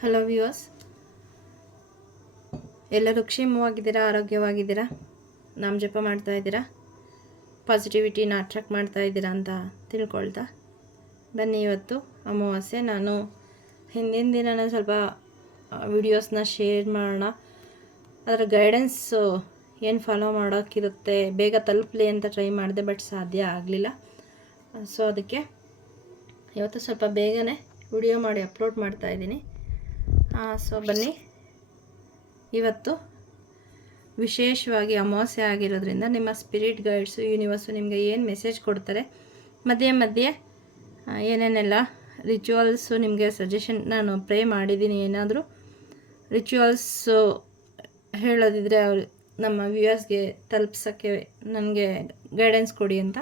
Hello viewers ಎಲ್ಲರೂ ಕ್ಷೇಮವಾಗಿದ್ದೀರಾ? ಆರೋಗ್ಯವಾಗಿದ್ದೀರಾ? ನಾಮ ಜಪ ಮಾಡ್ತಾ ಇದ್ದೀರಾ? ಪಾಸಿಟಿವಿಟಿನ ಅಟ್ರಾಕ್ಟ್ ಮಾಡ್ತಾ ಇದ್ದೀರಾ ಅಂತ ತಿಳ್ಕೊಳ್ತಾ? ಬನ್ನಿ ಇವತ್ತು ಅಮಾವಾಸ್ಯೆ. ನಾನು ಹಿಂದಿನ ದಿನನೇ ಸ್ವಲ್ಪ ವಿಡಿಯೋಸ್ನ ಶೇರ್ ಮಾಡೋಣ. ಅದರ ಗೈಡೆನ್ಸು ಏನು ಫಾಲೋ ಮಾಡೋಕ್ಕಿರುತ್ತೆ ಬೇಗ ತಲುಪಲಿ ಅಂತ ಟ್ರೈ ಮಾಡಿದೆ ಬಟ್ ಸಾಧ್ಯ ಆಗಲಿಲ್ಲ. ಸೊ ಅದಕ್ಕೆ ಇವತ್ತು ಸ್ವಲ್ಪ ಬೇಗನೆ ವಿಡಿಯೋ ಮಾಡಿ ಅಪ್ಲೋಡ್ ಮಾಡ್ತಾ ಇದ್ದೀನಿ. ಸೊ ಬನ್ನಿ. ಇವತ್ತು ವಿಶೇಷವಾಗಿ ಅಮಾವಾಸ್ಯೆ ಆಗಿರೋದ್ರಿಂದ ನಿಮ್ಮ ಸ್ಪಿರಿಟ್ ಗೈಡ್ಸು ಯೂನಿವರ್ಸು ನಿಮಗೆ ಏನು ಮೆಸೇಜ್ ಕೊಡ್ತಾರೆ? ಮಧ್ಯೆ ಮಧ್ಯೆ ಏನೇನೆಲ್ಲ ರಿಚುವಲ್ಸು ನಿಮಗೆ ಸಜೆಷನ್ ನಾನು ಪ್ರೇ ಮಾಡಿದ್ದೀನಿ ಏನಾದರೂ. ರಿಚುವಲ್ಸು ಹೇಳೋದಿದ್ರೆ ಅವ್ರು ನಮ್ಮ ವ್ಯೂಯರ್ಸ್ಗೆ ತಲುಪ್ಸೋಕ್ಕೆ ನನಗೆ ಗೈಡೆನ್ಸ್ ಕೊಡಿ ಅಂತ.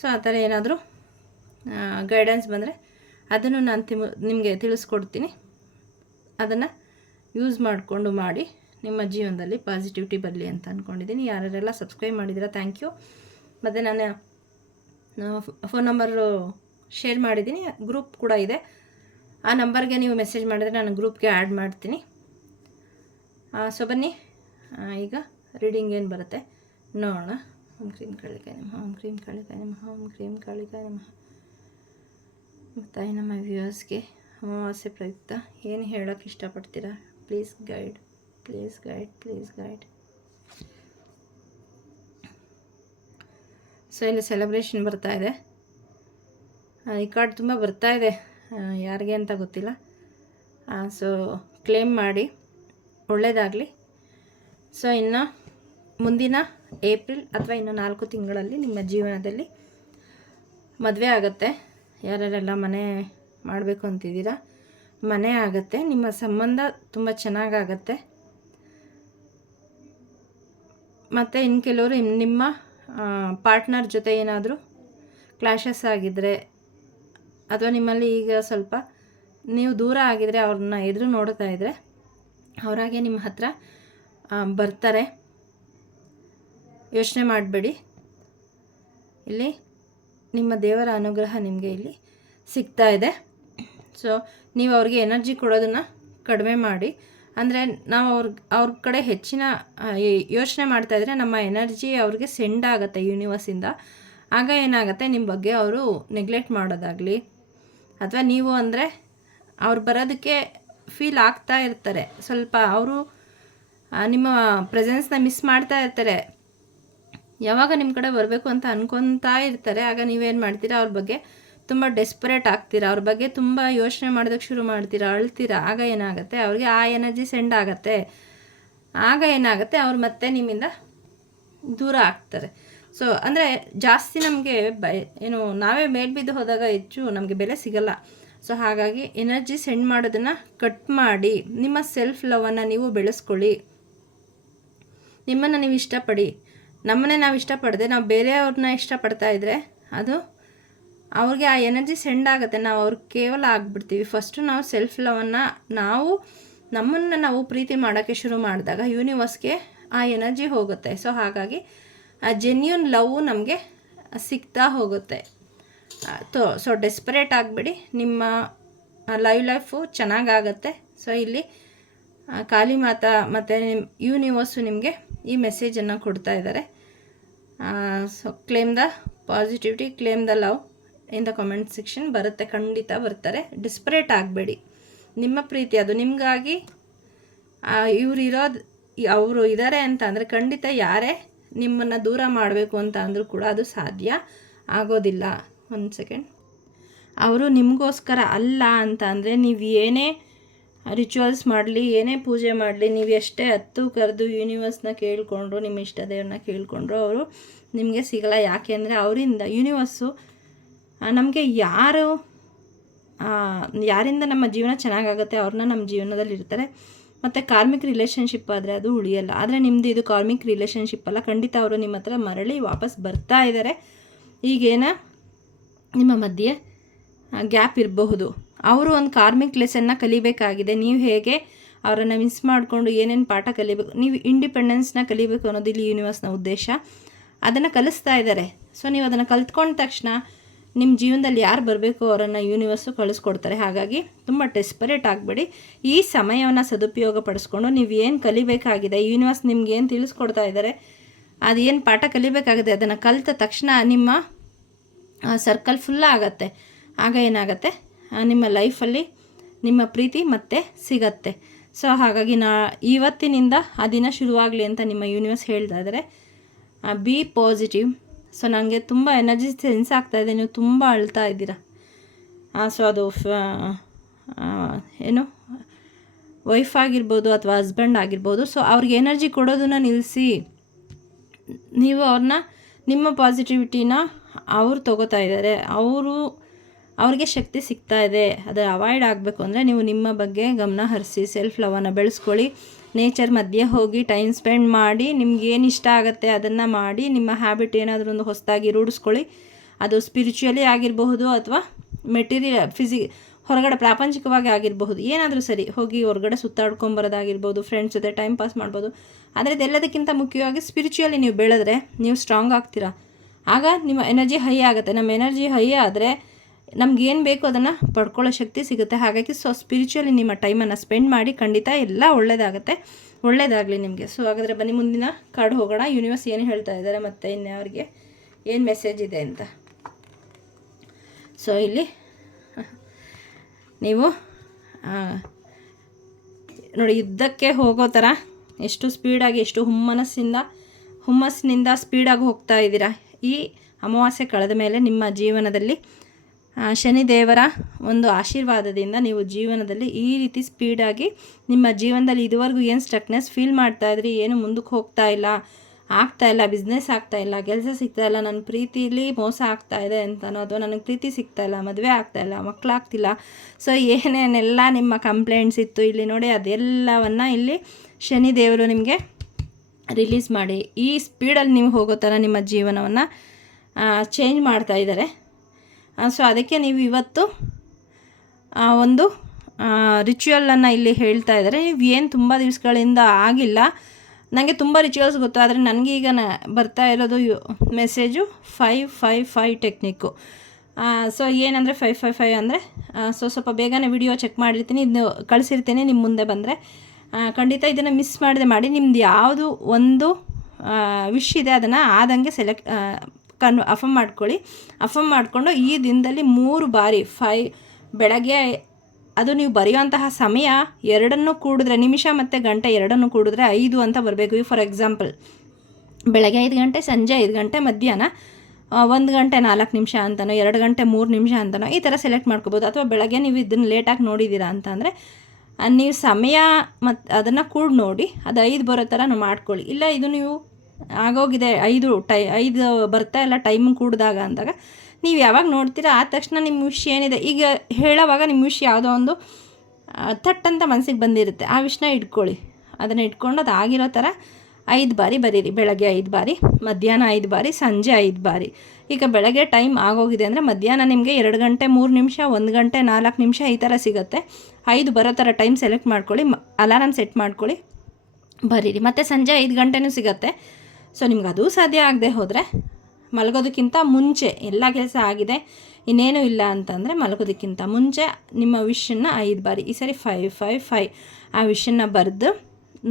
ಸೊ ಆ ಥರ ಏನಾದರೂ ಗೈಡೆನ್ಸ್ ಬಂದರೆ ಅದನ್ನು ನಾನು ತಿಮ್, ನಿಮಗೆ ತಿಳಿಸ್ಕೊಡ್ತೀನಿ. ಅದನ್ನು ಯೂಸ್ ಮಾಡಿಕೊಂಡು ಮಾಡಿ ನಿಮ್ಮ ಜೀವನದಲ್ಲಿ ಪಾಸಿಟಿವಿಟಿ ಬರಲಿ ಅಂತ ಅಂದ್ಕೊಂಡಿದ್ದೀನಿ ಯಾರ್ಯಾರೆಲ್ಲ ಸಬ್ಸ್ಕ್ರೈಬ್ ಮಾಡಿದ್ದೀರಾ ಥ್ಯಾಂಕ್ ಯು ಮತ್ತು ನಾನು ಫೋನ್ ನಂಬರು ಶೇರ್ ಮಾಡಿದ್ದೀನಿ ಗ್ರೂಪ್ ಕೂಡ ಇದೆ. ಆ ನಂಬರ್ಗೆ ನೀವು ಮೆಸೇಜ್ ಮಾಡಿದರೆ ನಾನು ಗ್ರೂಪ್ಗೆ ಆ್ಯಡ್ ಮಾಡ್ತೀನಿ. ಸೊ ಬನ್ನಿ. ಈಗ ರೀಡಿಂಗ್ ಏನು ಬರುತ್ತೆ? ನೋಡೋಣ. ಓಂ ಕ್ರೀಮ್ ಕಾಳಿಕಾಯ ನಮಃ, ಓಂ ಕ್ರೀಮ್ ಕಾಳಿಕಾಯ ನಮಃ, ಓಂ ಕ್ರೀಮ್ ಕಾಳಿಕಾಯ ನಮಃ. ಮತ್ತು ನಮ್ಮ ವ್ಯೂವರ್ಸ್ಗೆ ಅಮಾವಾಸ್ಯೆ ಪ್ರಯುಕ್ತ. ಏನು ಹೇಳೋಕ್ಕೆ ಇಷ್ಟಪಡ್ತೀರಾ? Please guide please guide please guide so ಇಲ್ಲಿ ಸೆಲೆಬ್ರೇಷನ್ ಬರ್ತಾ ಇದೆ. ಈ ಕಾರ್ಡ್ ತುಂಬ ಬರ್ತಾ ಇದೆ. ಯಾರಿಗೆ ಅಂತ ಗೊತ್ತಿಲ್ಲ. ಸೊ ಕ್ಲೇಮ್ ಮಾಡಿ. ಒಳ್ಳೆಯದಾಗಲಿ ಸೊ ಇನ್ನು ಮುಂದಿನ ಏಪ್ರಿಲ್ ಅಥವಾ ಇನ್ನು ನಾಲ್ಕು ತಿಂಗಳಲ್ಲಿ ನಿಮ್ಮ ಜೀವನದಲ್ಲಿ ಮದುವೆ ಆಗುತ್ತೆ. ಯಾರ್ಯಾರೆಲ್ಲ ಮನೆ ಮಾಡಬೇಕು ಅಂತಿದ್ದೀರಾ ಮನೆ ಆಗುತ್ತೆ, ನಿಮ್ಮ ಸಂಬಂಧ ತುಂಬ ಚೆನ್ನಾಗಾಗತ್ತೆ ಮತ್ತು ಇನ್ನು ಕೆಲವರು ನಿಮ್ಮ ಪಾರ್ಟ್ನರ್ ಜೊತೆ ಏನಾದರೂ ಕ್ಲಾಶಸ್ ಆಗಿದ್ದರೆ ಅಥವಾ ನಿಮ್ಮಲ್ಲಿ ಈಗ ಸ್ವಲ್ಪ ನೀವು ದೂರ ಆಗಿದರೆ ಅವ್ರನ್ನ ಎದುರು ನೋಡ್ತಾ ಇದ್ದರೆ ಅವರಾಗೆ ನಿಮ್ಮ ಹತ್ರ ಬರ್ತಾರೆ. ಯೋಚನೆ ಮಾಡಬೇಡಿ. ಇಲ್ಲಿ ನಿಮ್ಮ ದೇವರ ಅನುಗ್ರಹ ನಿಮಗೆ ಇಲ್ಲಿ ಸಿಗ್ತಾ ಇದೆ. ಸೊ ನೀವು ಅವ್ರಿಗೆ ಎನರ್ಜಿ ಕೊಡೋದನ್ನು ಕಡಿಮೆ ಮಾಡಿ. ಅಂದರೆ ನಾವು ಅವ್ರ ಅವ್ರ ಕಡೆ ಹೆಚ್ಚಿನ ಯೋಚನೆ ಮಾಡ್ತಾ ಇದ್ರೆ ನಮ್ಮ ಎನರ್ಜಿ ಅವ್ರಿಗೆ ಸೆಂಡ್ ಆಗುತ್ತೆ ಯೂನಿವರ್ಸಿಂದ ಆಗ ಏನಾಗುತ್ತೆ ನಿಮ್ಮ ಬಗ್ಗೆ ಅವರು ನೆಗ್ಲೆಕ್ಟ್ ಮಾಡೋದಾಗಲಿ. ಅಥವಾ ನೀವು ಅಂದರೆ ಅವ್ರು ಬರೋದಕ್ಕೆ ಫೀಲ್ ಆಗ್ತಾ ಇರ್ತಾರೆ. ಸ್ವಲ್ಪ ಅವರು ನಿಮ್ಮ ಪ್ರೆಸೆನ್ಸ್ನ ಮಿಸ್ ಮಾಡ್ತಾ ಇರ್ತಾರೆ. ಯಾವಾಗ ನಿಮ್ಮ ಕಡೆ ಬರಬೇಕು ಅಂತ ಅನ್ಕೊತಾ ಇರ್ತಾರೆ. ಆಗ ನೀವೇನು ಮಾಡ್ತೀರಾ ಅವ್ರ ಬಗ್ಗೆ ತುಂಬ ಡೆಸ್ಪರೇಟ್ ಆಗ್ತೀರಾ? ಅವ್ರ ಬಗ್ಗೆ ತುಂಬ ಯೋಚನೆ ಮಾಡೋದಕ್ಕೆ ಶುರು ಮಾಡ್ತೀರಾ? ಅಳ್ತೀರಾ? ಆಗ ಏನಾಗುತ್ತೆ? ಅವ್ರಿಗೆ ಆ ಎನರ್ಜಿ ಸೆಂಡ್ ಆಗುತ್ತೆ. ಆಗ ಏನಾಗುತ್ತೆ? ಅವ್ರು ಮತ್ತೆ ನಿಮ್ಮಿಂದ ದೂರ ಆಗ್ತಾರೆ. ಸೊ ಅಂದರೆ ಜಾಸ್ತಿ ನಮಗೆ ಏನು, ನಾವೇ ಮೇಲ್ಬಿದ್ದು ಹೋದಾಗ ಹೆಚ್ಚು ನಮಗೆ ಬೆಲೆ ಸಿಗಲ್ಲ. ಸೊ ಹಾಗಾಗಿ ಎನರ್ಜಿ ಸೆಂಡ್ ಮಾಡೋದನ್ನು ಕಟ್ ಮಾಡಿ, ನಿಮ್ಮ ಸೆಲ್ಫ್ ಲವನ್ನು ನೀವು ಬೆಳೆಸ್ಕೊಳ್ಳಿ. ನಿಮ್ಮನ್ನು ನೀವು ಇಷ್ಟಪಡಿ. ನಮ್ಮನ್ನೇ ನಾವು ಇಷ್ಟಪಡದೆ ನಾವು ಬೇರೆಯವ್ರನ್ನ ಇಷ್ಟಪಡ್ತಾ ಇದ್ದರೆ ಅದು ಅವ್ರಿಗೆ ಆ ಎನರ್ಜಿ ಸೆಂಡ್ ಆಗುತ್ತೆ. ನಾವು ಅವ್ರಿಗೆ ಕೇವಲ ಆಗ್ಬಿಡ್ತೀವಿ. ಫಸ್ಟು ನಾವು ಸೆಲ್ಫ್ ಲವನ್ನು ನಾವು ನಮ್ಮನ್ನು ನಾವು ಪ್ರೀತಿ ಮಾಡೋಕ್ಕೆ ಶುರು ಮಾಡಿದಾಗ ಯೂನಿವರ್ಸ್ಗೆ ಆ ಎನರ್ಜಿ ಹೋಗುತ್ತೆ. ಸೊ ಹಾಗಾಗಿ ಆ ಜೆನ್ಯೂನ್ ಲವ್ ನಮಗೆ ಸಿಗ್ತಾ ಹೋಗುತ್ತೆ. ತೊ ಸೊ ಡೆಸ್ಪರೇಟ್ ಆಗಿಬಿಡಿ. ನಿಮ್ಮ ಲೈವ್ ಲೈಫು ಚೆನ್ನಾಗಾಗತ್ತೆ. ಸೊ ಇಲ್ಲಿ ಖಾಲಿ ಮಾತಾ ಮತ್ತು ನಿಮ್ಮ ಯೂನಿವರ್ಸು ನಿಮಗೆ ಈ ಮೆಸೇಜನ್ನು ಕೊಡ್ತಾ ಇದ್ದಾರೆ. So claim the positivity claim the love in the comment section ಬರುತ್ತೆ, ಖಂಡಿತ ಬರ್ತಾರೆ. ಡಿಸ್ಪರೇಟ್ ಆಗಬೇಡಿ. ನಿಮ್ಮ ಪ್ರೀತಿ ಅದು. ನಿಮಗಾಗಿ ಇವ್ರು ಇರೋದು, ಅವರು ಇದ್ದಾರೆ ಅಂತ ಅಂದರೆ ಖಂಡಿತ ಯಾರೇ ನಿಮ್ಮನ್ನು ದೂರ ಮಾಡಬೇಕು ಅಂತ ಅಂದರೂ ಕೂಡ ಅದು ಸಾಧ್ಯ ಆಗೋದಿಲ್ಲ. ಒಂದು ಸೆಕೆಂಡ್ ಅವರು ನಿಮಗೋಸ್ಕರ ಅಲ್ಲ ಅಂತ ಅಂದರೆ ನೀವು ಏನೇ ರಿಚುವಲ್ಸ್ ಮಾಡಲಿ, ಏನೇ ಪೂಜೆ ಮಾಡಲಿ, ನೀವು ಎಷ್ಟೇ ಹತ್ತು ಕರೆದು ಯೂನಿವರ್ಸ್ನ ಕೇಳಿಕೊಂಡ್ರು, ನಿಮ್ಮ ಇಷ್ಟ ದೇವ್ರನ್ನ ಕೇಳಿಕೊಂಡ್ರು, ಅವರು ನಿಮಗೆ ಸಿಗಲ್ಲ. ಯಾಕೆ ಅಂದರೆ ಅವರಿಂದ ಯೂನಿವರ್ಸು ನಮಗೆ ಯಾರು ಯಾರಿಂದ ನಮ್ಮ ಜೀವನ ಚೆನ್ನಾಗಾಗುತ್ತೆ ಅವ್ರನ್ನ ನಮ್ಮ ಜೀವನದಲ್ಲಿ ಇರ್ತಾರೆ. ಮತ್ತು ಕಾರ್ಮಿಕ್ ರಿಲೇಷನ್ಶಿಪ್ ಆದರೆ ಅದು ಉಳಿಯಲ್ಲ. ಆದರೆ ನಿಮ್ಮದು ಇದು ಕಾರ್ಮಿಕ್ ರಿಲೇಷನ್ಶಿಪ್ ಅಲ್ಲ. ಖಂಡಿತ ಅವರು ನಿಮ್ಮ ಹತ್ರ ಮರಳಿ ವಾಪಸ್ ಬರ್ತಾ ಇದ್ದಾರೆ ಈಗೇನ ನಿಮ್ಮ ಮಧ್ಯೆ ಗ್ಯಾಪ್ ಇರಬಹುದು. ಅವರು ಒಂದು ಕಾರ್ಮಿಕ್ ಲೆಸನ್ನ ಕಲಿಬೇಕಾಗಿದೆ. ನೀವು ಹೇಗೆ ಅವರನ್ನು ಮಿಸ್ ಮಾಡಿಕೊಂಡು ಏನೇನು ಪಾಠ ಕಲಿಬೇಕು, ನೀವು ಇಂಡಿಪೆಂಡೆನ್ಸ್ನ ಕಲಿಬೇಕು ಅನ್ನೋದು ಇಲ್ಲಿ ಯೂನಿವರ್ಸ್ನ ಉದ್ದೇಶ. ಅದನ್ನು ಕಲಿಸ್ತಾ ಇದ್ದಾರೆ ಸೊ ನೀವು ಅದನ್ನು ಕಲ್ತ್ಕೊಂಡ ತಕ್ಷಣ ನಿಮ್ಮ ಜೀವನದಲ್ಲಿ ಯಾರು ಬರಬೇಕು ಅವರನ್ನು ಯೂನಿವರ್ಸು ಕಳಿಸ್ಕೊಡ್ತಾರೆ. ಹಾಗಾಗಿ ತುಂಬ ಡೆಸ್ಪರೇಟ್ ಆಗಬೇಡಿ. ಈ ಸಮಯವನ್ನು ಸದುಪಯೋಗ ಪಡಿಸ್ಕೊಂಡು ನೀವು ಏನು ಕಲಿಬೇಕಾಗಿದೆ ಯೂನಿವರ್ಸ್ ನಿಮ್ಗೆ ಏನು ತಿಳಿಸ್ಕೊಡ್ತಾ ಇದ್ದಾರೆ ಅದೇನು ಪಾಠ ಕಲಿಬೇಕಾಗಿದೆ, ಅದನ್ನು ಕಲಿತ ತಕ್ಷಣ ನಿಮ್ಮ ಸರ್ಕಲ್ ಫುಲ್ ಆಗತ್ತೆ. ಆಗ ಏನಾಗುತ್ತೆ? ನಿಮ್ಮ ಲೈಫಲ್ಲಿ ನಿಮ್ಮ ಪ್ರೀತಿ ಮತ್ತೆ ಸಿಗತ್ತೆ. ಸೊ ಹಾಗಾಗಿ ನಾ ಇವತ್ತಿನಿಂದ ಆ ದಿನ ಶುರುವಾಗಲಿ ಅಂತ ನಿಮ್ಮ ಯೂನಿವರ್ಸ್ ಹೇಳ್ತಾ ಇದ್ದಾರೆ ಬಿ ಪಾಸಿಟಿವ್ ಸೊ ನನಗೆ ತುಂಬ ಎನರ್ಜಿ ಸೆನ್ಸ್ ಆಗ್ತಾ ಇದೆ. ನೀವು ತುಂಬ ಅಳ್ತಾ ಇದ್ದೀರಾ. ಸೊ ಅದು ಏನು ವೈಫ್ ಆಗಿರ್ಬೋದು ಅಥವಾ ಹಸ್ಬೆಂಡ್ ಆಗಿರ್ಬೋದು. ಸೊ ಅವ್ರಿಗೆ ಎನರ್ಜಿ ಕೊಡೋದನ್ನ ನಿಲ್ಲಿಸಿ ನೀವು ಅವ್ರನ್ನ ನಿಮ್ಮ ಪಾಸಿಟಿವಿಟಿನ ಅವರು ತಗೋತಾ ಇದ್ದಾರೆ. ಅವರು, ಅವ್ರಿಗೆ ಶಕ್ತಿ ಸಿಗ್ತಾ ಇದೆ. ಅದರ ಅವಾಯ್ಡ್ ಆಗಬೇಕು ಅಂದರೆ ನೀವು ನಿಮ್ಮ ಬಗ್ಗೆ ಗಮನ ಹರಿಸಿ ಸೆಲ್ಫ್ ಲವನ್ನು ಬೆಳೆಸ್ಕೊಳ್ಳಿ. ನೇಚರ್ ಮಧ್ಯೆ ಹೋಗಿ ಟೈಮ್ ಸ್ಪೆಂಡ್ ಮಾಡಿ ನಿಮ್ಗೆ ಏನು ಇಷ್ಟ ಆಗುತ್ತೆ ಅದನ್ನು ಮಾಡಿ, ನಿಮ್ಮ ಹ್ಯಾಬಿಟ್ ಏನಾದರೂ ಒಂದು ಹೊಸದಾಗಿ ರೂಢಿಸ್ಕೊಳ್ಳಿ. ಅದು ಸ್ಪಿರಿಚುವಲಿ ಆಗಿರಬಹುದು ಅಥವಾ ಮೆಟೀರಿಯಲ್ ಫಿಸಿ ಹೊರಗಡೆ ಪ್ರಾಪಂಚಿಕವಾಗಿ ಆಗಿರಬಹುದು. ಏನಾದರೂ ಸರಿ, ಹೋಗಿ ಹೊರಗಡೆ ಸುತ್ತಾಡ್ಕೊಂಬರೋದಾಗಿರ್ಬೋದು ಫ್ರೆಂಡ್ಸ್ ಜೊತೆ ಟೈಮ್ ಪಾಸ್ ಮಾಡ್ಬೋದು. ಆದರೆ ಇದೆಲ್ಲದಕ್ಕಿಂತ ಮುಖ್ಯವಾಗಿ ಸ್ಪಿರಿಚುವಲಿ ನೀವು ಬೆಳೆದ್ರೆ, ನೀವು ಸ್ಟ್ರಾಂಗ್ ಆಗ್ತೀರ? ಆಗ ನಿಮ್ಮ ಎನರ್ಜಿ ಹೈ ಆಗುತ್ತೆ. ನಮ್ಮ ಎನರ್ಜಿ ಹೈ ಆದರೆ ನಮ್ಗೇನು ಬೇಕೋ ಅದನ್ನು ಪಡ್ಕೊಳ್ಳೋ ಶಕ್ತಿ ಸಿಗುತ್ತೆ. ಹಾಗಾಗಿ ಸೊ ಸ್ಪಿರಿಚುವಲಿ ನಿಮ್ಮ ಟೈಮನ್ನು ಸ್ಪೆಂಡ್ ಮಾಡಿ ಖಂಡಿತ ಎಲ್ಲ ಒಳ್ಳೆಯದಾಗುತ್ತೆ ಒಳ್ಳೆಯದಾಗಲಿ ನಿಮಗೆ. ಸೊ ಹಾಗಾದರೆ ಬನ್ನಿ, ಮುಂದಿನ ಕಾರ್ಡ್ ಹೋಗೋಣ. ಯೂನಿವರ್ಸ್ ಏನು ಹೇಳ್ತಾ ಇದ್ದಾರೆ, ಮತ್ತು ಇನ್ಯಾವ್ರಿಗೆ ಏನು ಮೆಸೇಜ್ ಇದೆ ಅಂತ. ಸೊ ಇಲ್ಲಿ, ನೀವು ನೋಡಿ, ಯುದ್ಧಕ್ಕೆ ಹೋಗೋ ಥರ ಎಷ್ಟು ಸ್ಪೀಡಾಗಿ ಎಷ್ಟು ಹುಮ್ಮನಸ್ಸಿಂದ, ಹುಮ್ಮಸ್ಸಿನಿಂದ ಸ್ಪೀಡಾಗಿ ಹೋಗ್ತಾ ಇದ್ದೀರಾ. ಈ ಅಮಾವಾಸ್ಯೆ ಕಳೆದ ಮೇಲೆ ನಿಮ್ಮ ಜೀವನದಲ್ಲಿ ಶನಿದೇವರ ಒಂದು ಆಶೀರ್ವಾದದಿಂದ ನೀವು ಜೀವನದಲ್ಲಿ ಈ ರೀತಿ ಸ್ಪೀಡಾಗಿ ನಿಮ್ಮ ಜೀವನದಲ್ಲಿ ಇದುವರೆಗೂ ಏನು ಸ್ಟಕ್ನೆಸ್ ಫೀಲ್ ಮಾಡ್ತಾ ಇದ್ರಿ, ಏನು ಮುಂದಕ್ಕೆ ಹೋಗ್ತಾ ಇಲ್ಲ, ಆಗ್ತಾ ಇಲ್ಲ ಬಿಸ್ನೆಸ್ ಆಗ್ತಾ ಇಲ್ಲ, ಕೆಲಸ ಸಿಗ್ತಾ ಇಲ್ಲ ನನ್ನ ಪ್ರೀತಿಲಿ ಮೋಸ ಆಗ್ತಾ ಇದೆ ಅಂತನೋ ಅಥವಾ ನನಗೆ ಪ್ರೀತಿ ಸಿಗ್ತಾ ಇಲ್ಲ, ಮದುವೆ ಆಗ್ತಾ ಇಲ್ಲ ಮಕ್ಕಳಾಗ್ತಿಲ್ಲ ಸೊ ಏನೇನೆಲ್ಲ ನಿಮ್ಮ ಕಂಪ್ಲೇಂಟ್ಸ್ ಇತ್ತು ಇಲ್ಲಿ ನೋಡಿ, ಅದೆಲ್ಲವನ್ನು ಇಲ್ಲಿ ಶನಿ ದೇವರು ನಿಮಗೆ ರಿಲೀಸ್ ಮಾಡಿ. ಈ ಸ್ಪೀಡಲ್ಲಿ ನೀವು ಹೋಗೋ ಥರ ನಿಮ್ಮ ಜೀವನವನ್ನು ಚೇಂಜ್ ಮಾಡ್ತಾ ಇದ್ದಾರೆ. ಸೊ ಅದಕ್ಕೆ ನೀವು ಇವತ್ತು ಒಂದು ರಿಚುವಲನ್ನು ಇಲ್ಲಿ ಹೇಳ್ತಾ ಇದ್ದಾರೆ. ನೀವು ಏನು ತುಂಬ ದಿವಸಗಳಿಂದ ಆಗಿಲ್ಲ. ನನಗೆ ತುಂಬ ರಿಚುವಲ್ಸ್ ಗೊತ್ತು, ಆದರೆ ನನಗೆ ಈಗ ಬರ್ತಾ ಇರೋದು message five five five technique so ಏನಂದರೆ ಫೈವ್ ಫೈವ್ ಫೈವ್ ಅಂದರೆ ಸೊ ಸ್ವಲ್ಪ ಬೇಗನೆ ವಿಡಿಯೋ ಚೆಕ್ ಮಾಡಿರ್ತೀನಿ ಇದು ಕಳಿಸಿರ್ತೀನಿ ನಿಮ್ಮ ಮುಂದೆ ಬಂದರೆ. ಖಂಡಿತ ಇದನ್ನು ಮಿಸ್ ಮಾಡದೆ ಮಾಡಿ, ನಿಮ್ದು ಯಾವುದು ಒಂದು ವಿಶ್ ಇದೆ, ಅದನ್ನು ಆದಂಗೆ ಸೆಲೆಕ್ಟ್ ಕನ್ ಅಫಮ್ ಮಾಡ್ಕೊಳ್ಳಿ. ಅಫಮ್ ಮಾಡಿಕೊಂಡು ಈ ದಿನದಲ್ಲಿ ಮೂರು ಬಾರಿ, ಫೈ, ಬೆಳಗ್ಗೆ ಅದು ನೀವು ಬರೆಯುವಂತಹ ಸಮಯ ಎರಡನ್ನು ಕೂಡಿದ್ರೆ, ನಿಮಿಷ ಮತ್ತು ಗಂಟೆ ಎರಡನ್ನು ಕೂಡಿದ್ರೆ ಐದು ಅಂತ ಬರಬೇಕು. ಈಗ ಫಾರ್ ಎಕ್ಸಾಂಪಲ್ ಬೆಳಗ್ಗೆ ಐದು ಗಂಟೆ, ಸಂಜೆ ಐದು ಗಂಟೆ, ಮಧ್ಯಾಹ್ನ ಒಂದು ಗಂಟೆ ನಾಲ್ಕು ನಿಮಿಷ ಅಂತನೋ, ಎರಡು ಗಂಟೆ ಮೂರು ನಿಮಿಷ ಅಂತನೋ, ಈ ಥರ ಸೆಲೆಕ್ಟ್ ಮಾಡ್ಕೋಬೋದು. ಅಥವಾ ಬೆಳಗ್ಗೆ ನೀವು ಇದನ್ನು ಲೇಟಾಗಿ ನೋಡಿದ್ದೀರಾ ಅಂತ ಅಂದರೆ ನೀವು ಸಮಯ ಮತ್ತು ಅದನ್ನು ಕೂಡ ನೋಡಿ, ಅದು ಐದು ಬರೋ ಥರ ಮಾಡ್ಕೊಳ್ಳಿ. ಇಲ್ಲ, ಇದು ನೀವು ಆಗೋಗಿದೆ. ಐದು ಟೈ, ಐದು ಬರ್ತಾ ಇಲ್ಲ ಟೈಮ್ ಕೂಡಿದಾಗ ಅಂದಾಗ ನೀವು ಯಾವಾಗ ನೋಡ್ತೀರಾ? ಆ ತಕ್ಷಣ ನಿಮ್ಮ ವಿಷ್ ಏನಿದೆ? ಈಗ ಹೇಳೋವಾಗ ನಿಮ್ಮ ವಿಷ್ ಯಾವುದೋ ಒಂದು ತಟ್ಟಂತ ಮನಸ್ಸಿಗೆ ಬಂದಿರುತ್ತೆ. ಆ ವಿಷನ ಇಟ್ಕೊಳ್ಳಿ. ಅದನ್ನು ಇಟ್ಕೊಂಡು ಅದು ಆಗಿರೋ ಥರ ಐದು ಬಾರಿ ಬರೀರಿ. ಬೆಳಗ್ಗೆ ಐದು ಬಾರಿ, ಮಧ್ಯಾಹ್ನ ಐದು ಬಾರಿ, ಸಂಜೆ ಐದು ಬಾರಿ. ಈಗ ಬೆಳಗ್ಗೆ ಟೈಮ್ ಆಗೋಗಿದೆ ಅಂದರೆ ಮಧ್ಯಾಹ್ನ ನಿಮಗೆ ಎರಡು ಗಂಟೆ, ಮೂರು ನಿಮಿಷ, ಒಂದು ಗಂಟೆ, ನಾಲ್ಕು ನಿಮಿಷ ಈ ಥರ ಸಿಗುತ್ತೆ. ಐದು ಬರೋ ಥರ ಟೈಮ್ ಸೆಲೆಕ್ಟ್ ಮಾಡ್ಕೊಳ್ಳಿ. ಅಲಾರಾಮ್ ಸೆಟ್ ಮಾಡ್ಕೊಳ್ಳಿ. ಬರೀರಿ. ಮತ್ತು ಸಂಜೆ ಐದು ಗಂಟೆನೂ ಸಿಗತ್ತೆ. ಸೊ ನಿಮ್ಗೆ ಅದು ಸಾಧ್ಯ ಆಗದೆ ಹೋದರೆ ಮಲಗೋದಕ್ಕಿಂತ ಮುಂಚೆ ಎಲ್ಲ ಕೆಲಸ ಆಗಿದೆ, ಇನ್ನೇನು ಇಲ್ಲ ಅಂತಂದರೆ ಮಲಗೋದಕ್ಕಿಂತ ಮುಂಚೆ ನಿಮ್ಮ ವಿಷನ್ನು ಐದು ಬಾರಿ, ಈ ಸರಿ ಫೈವ್ ಫೈವ್ ಫೈವ್ ಆ ವಿಷನ್ನ ಬರೆದು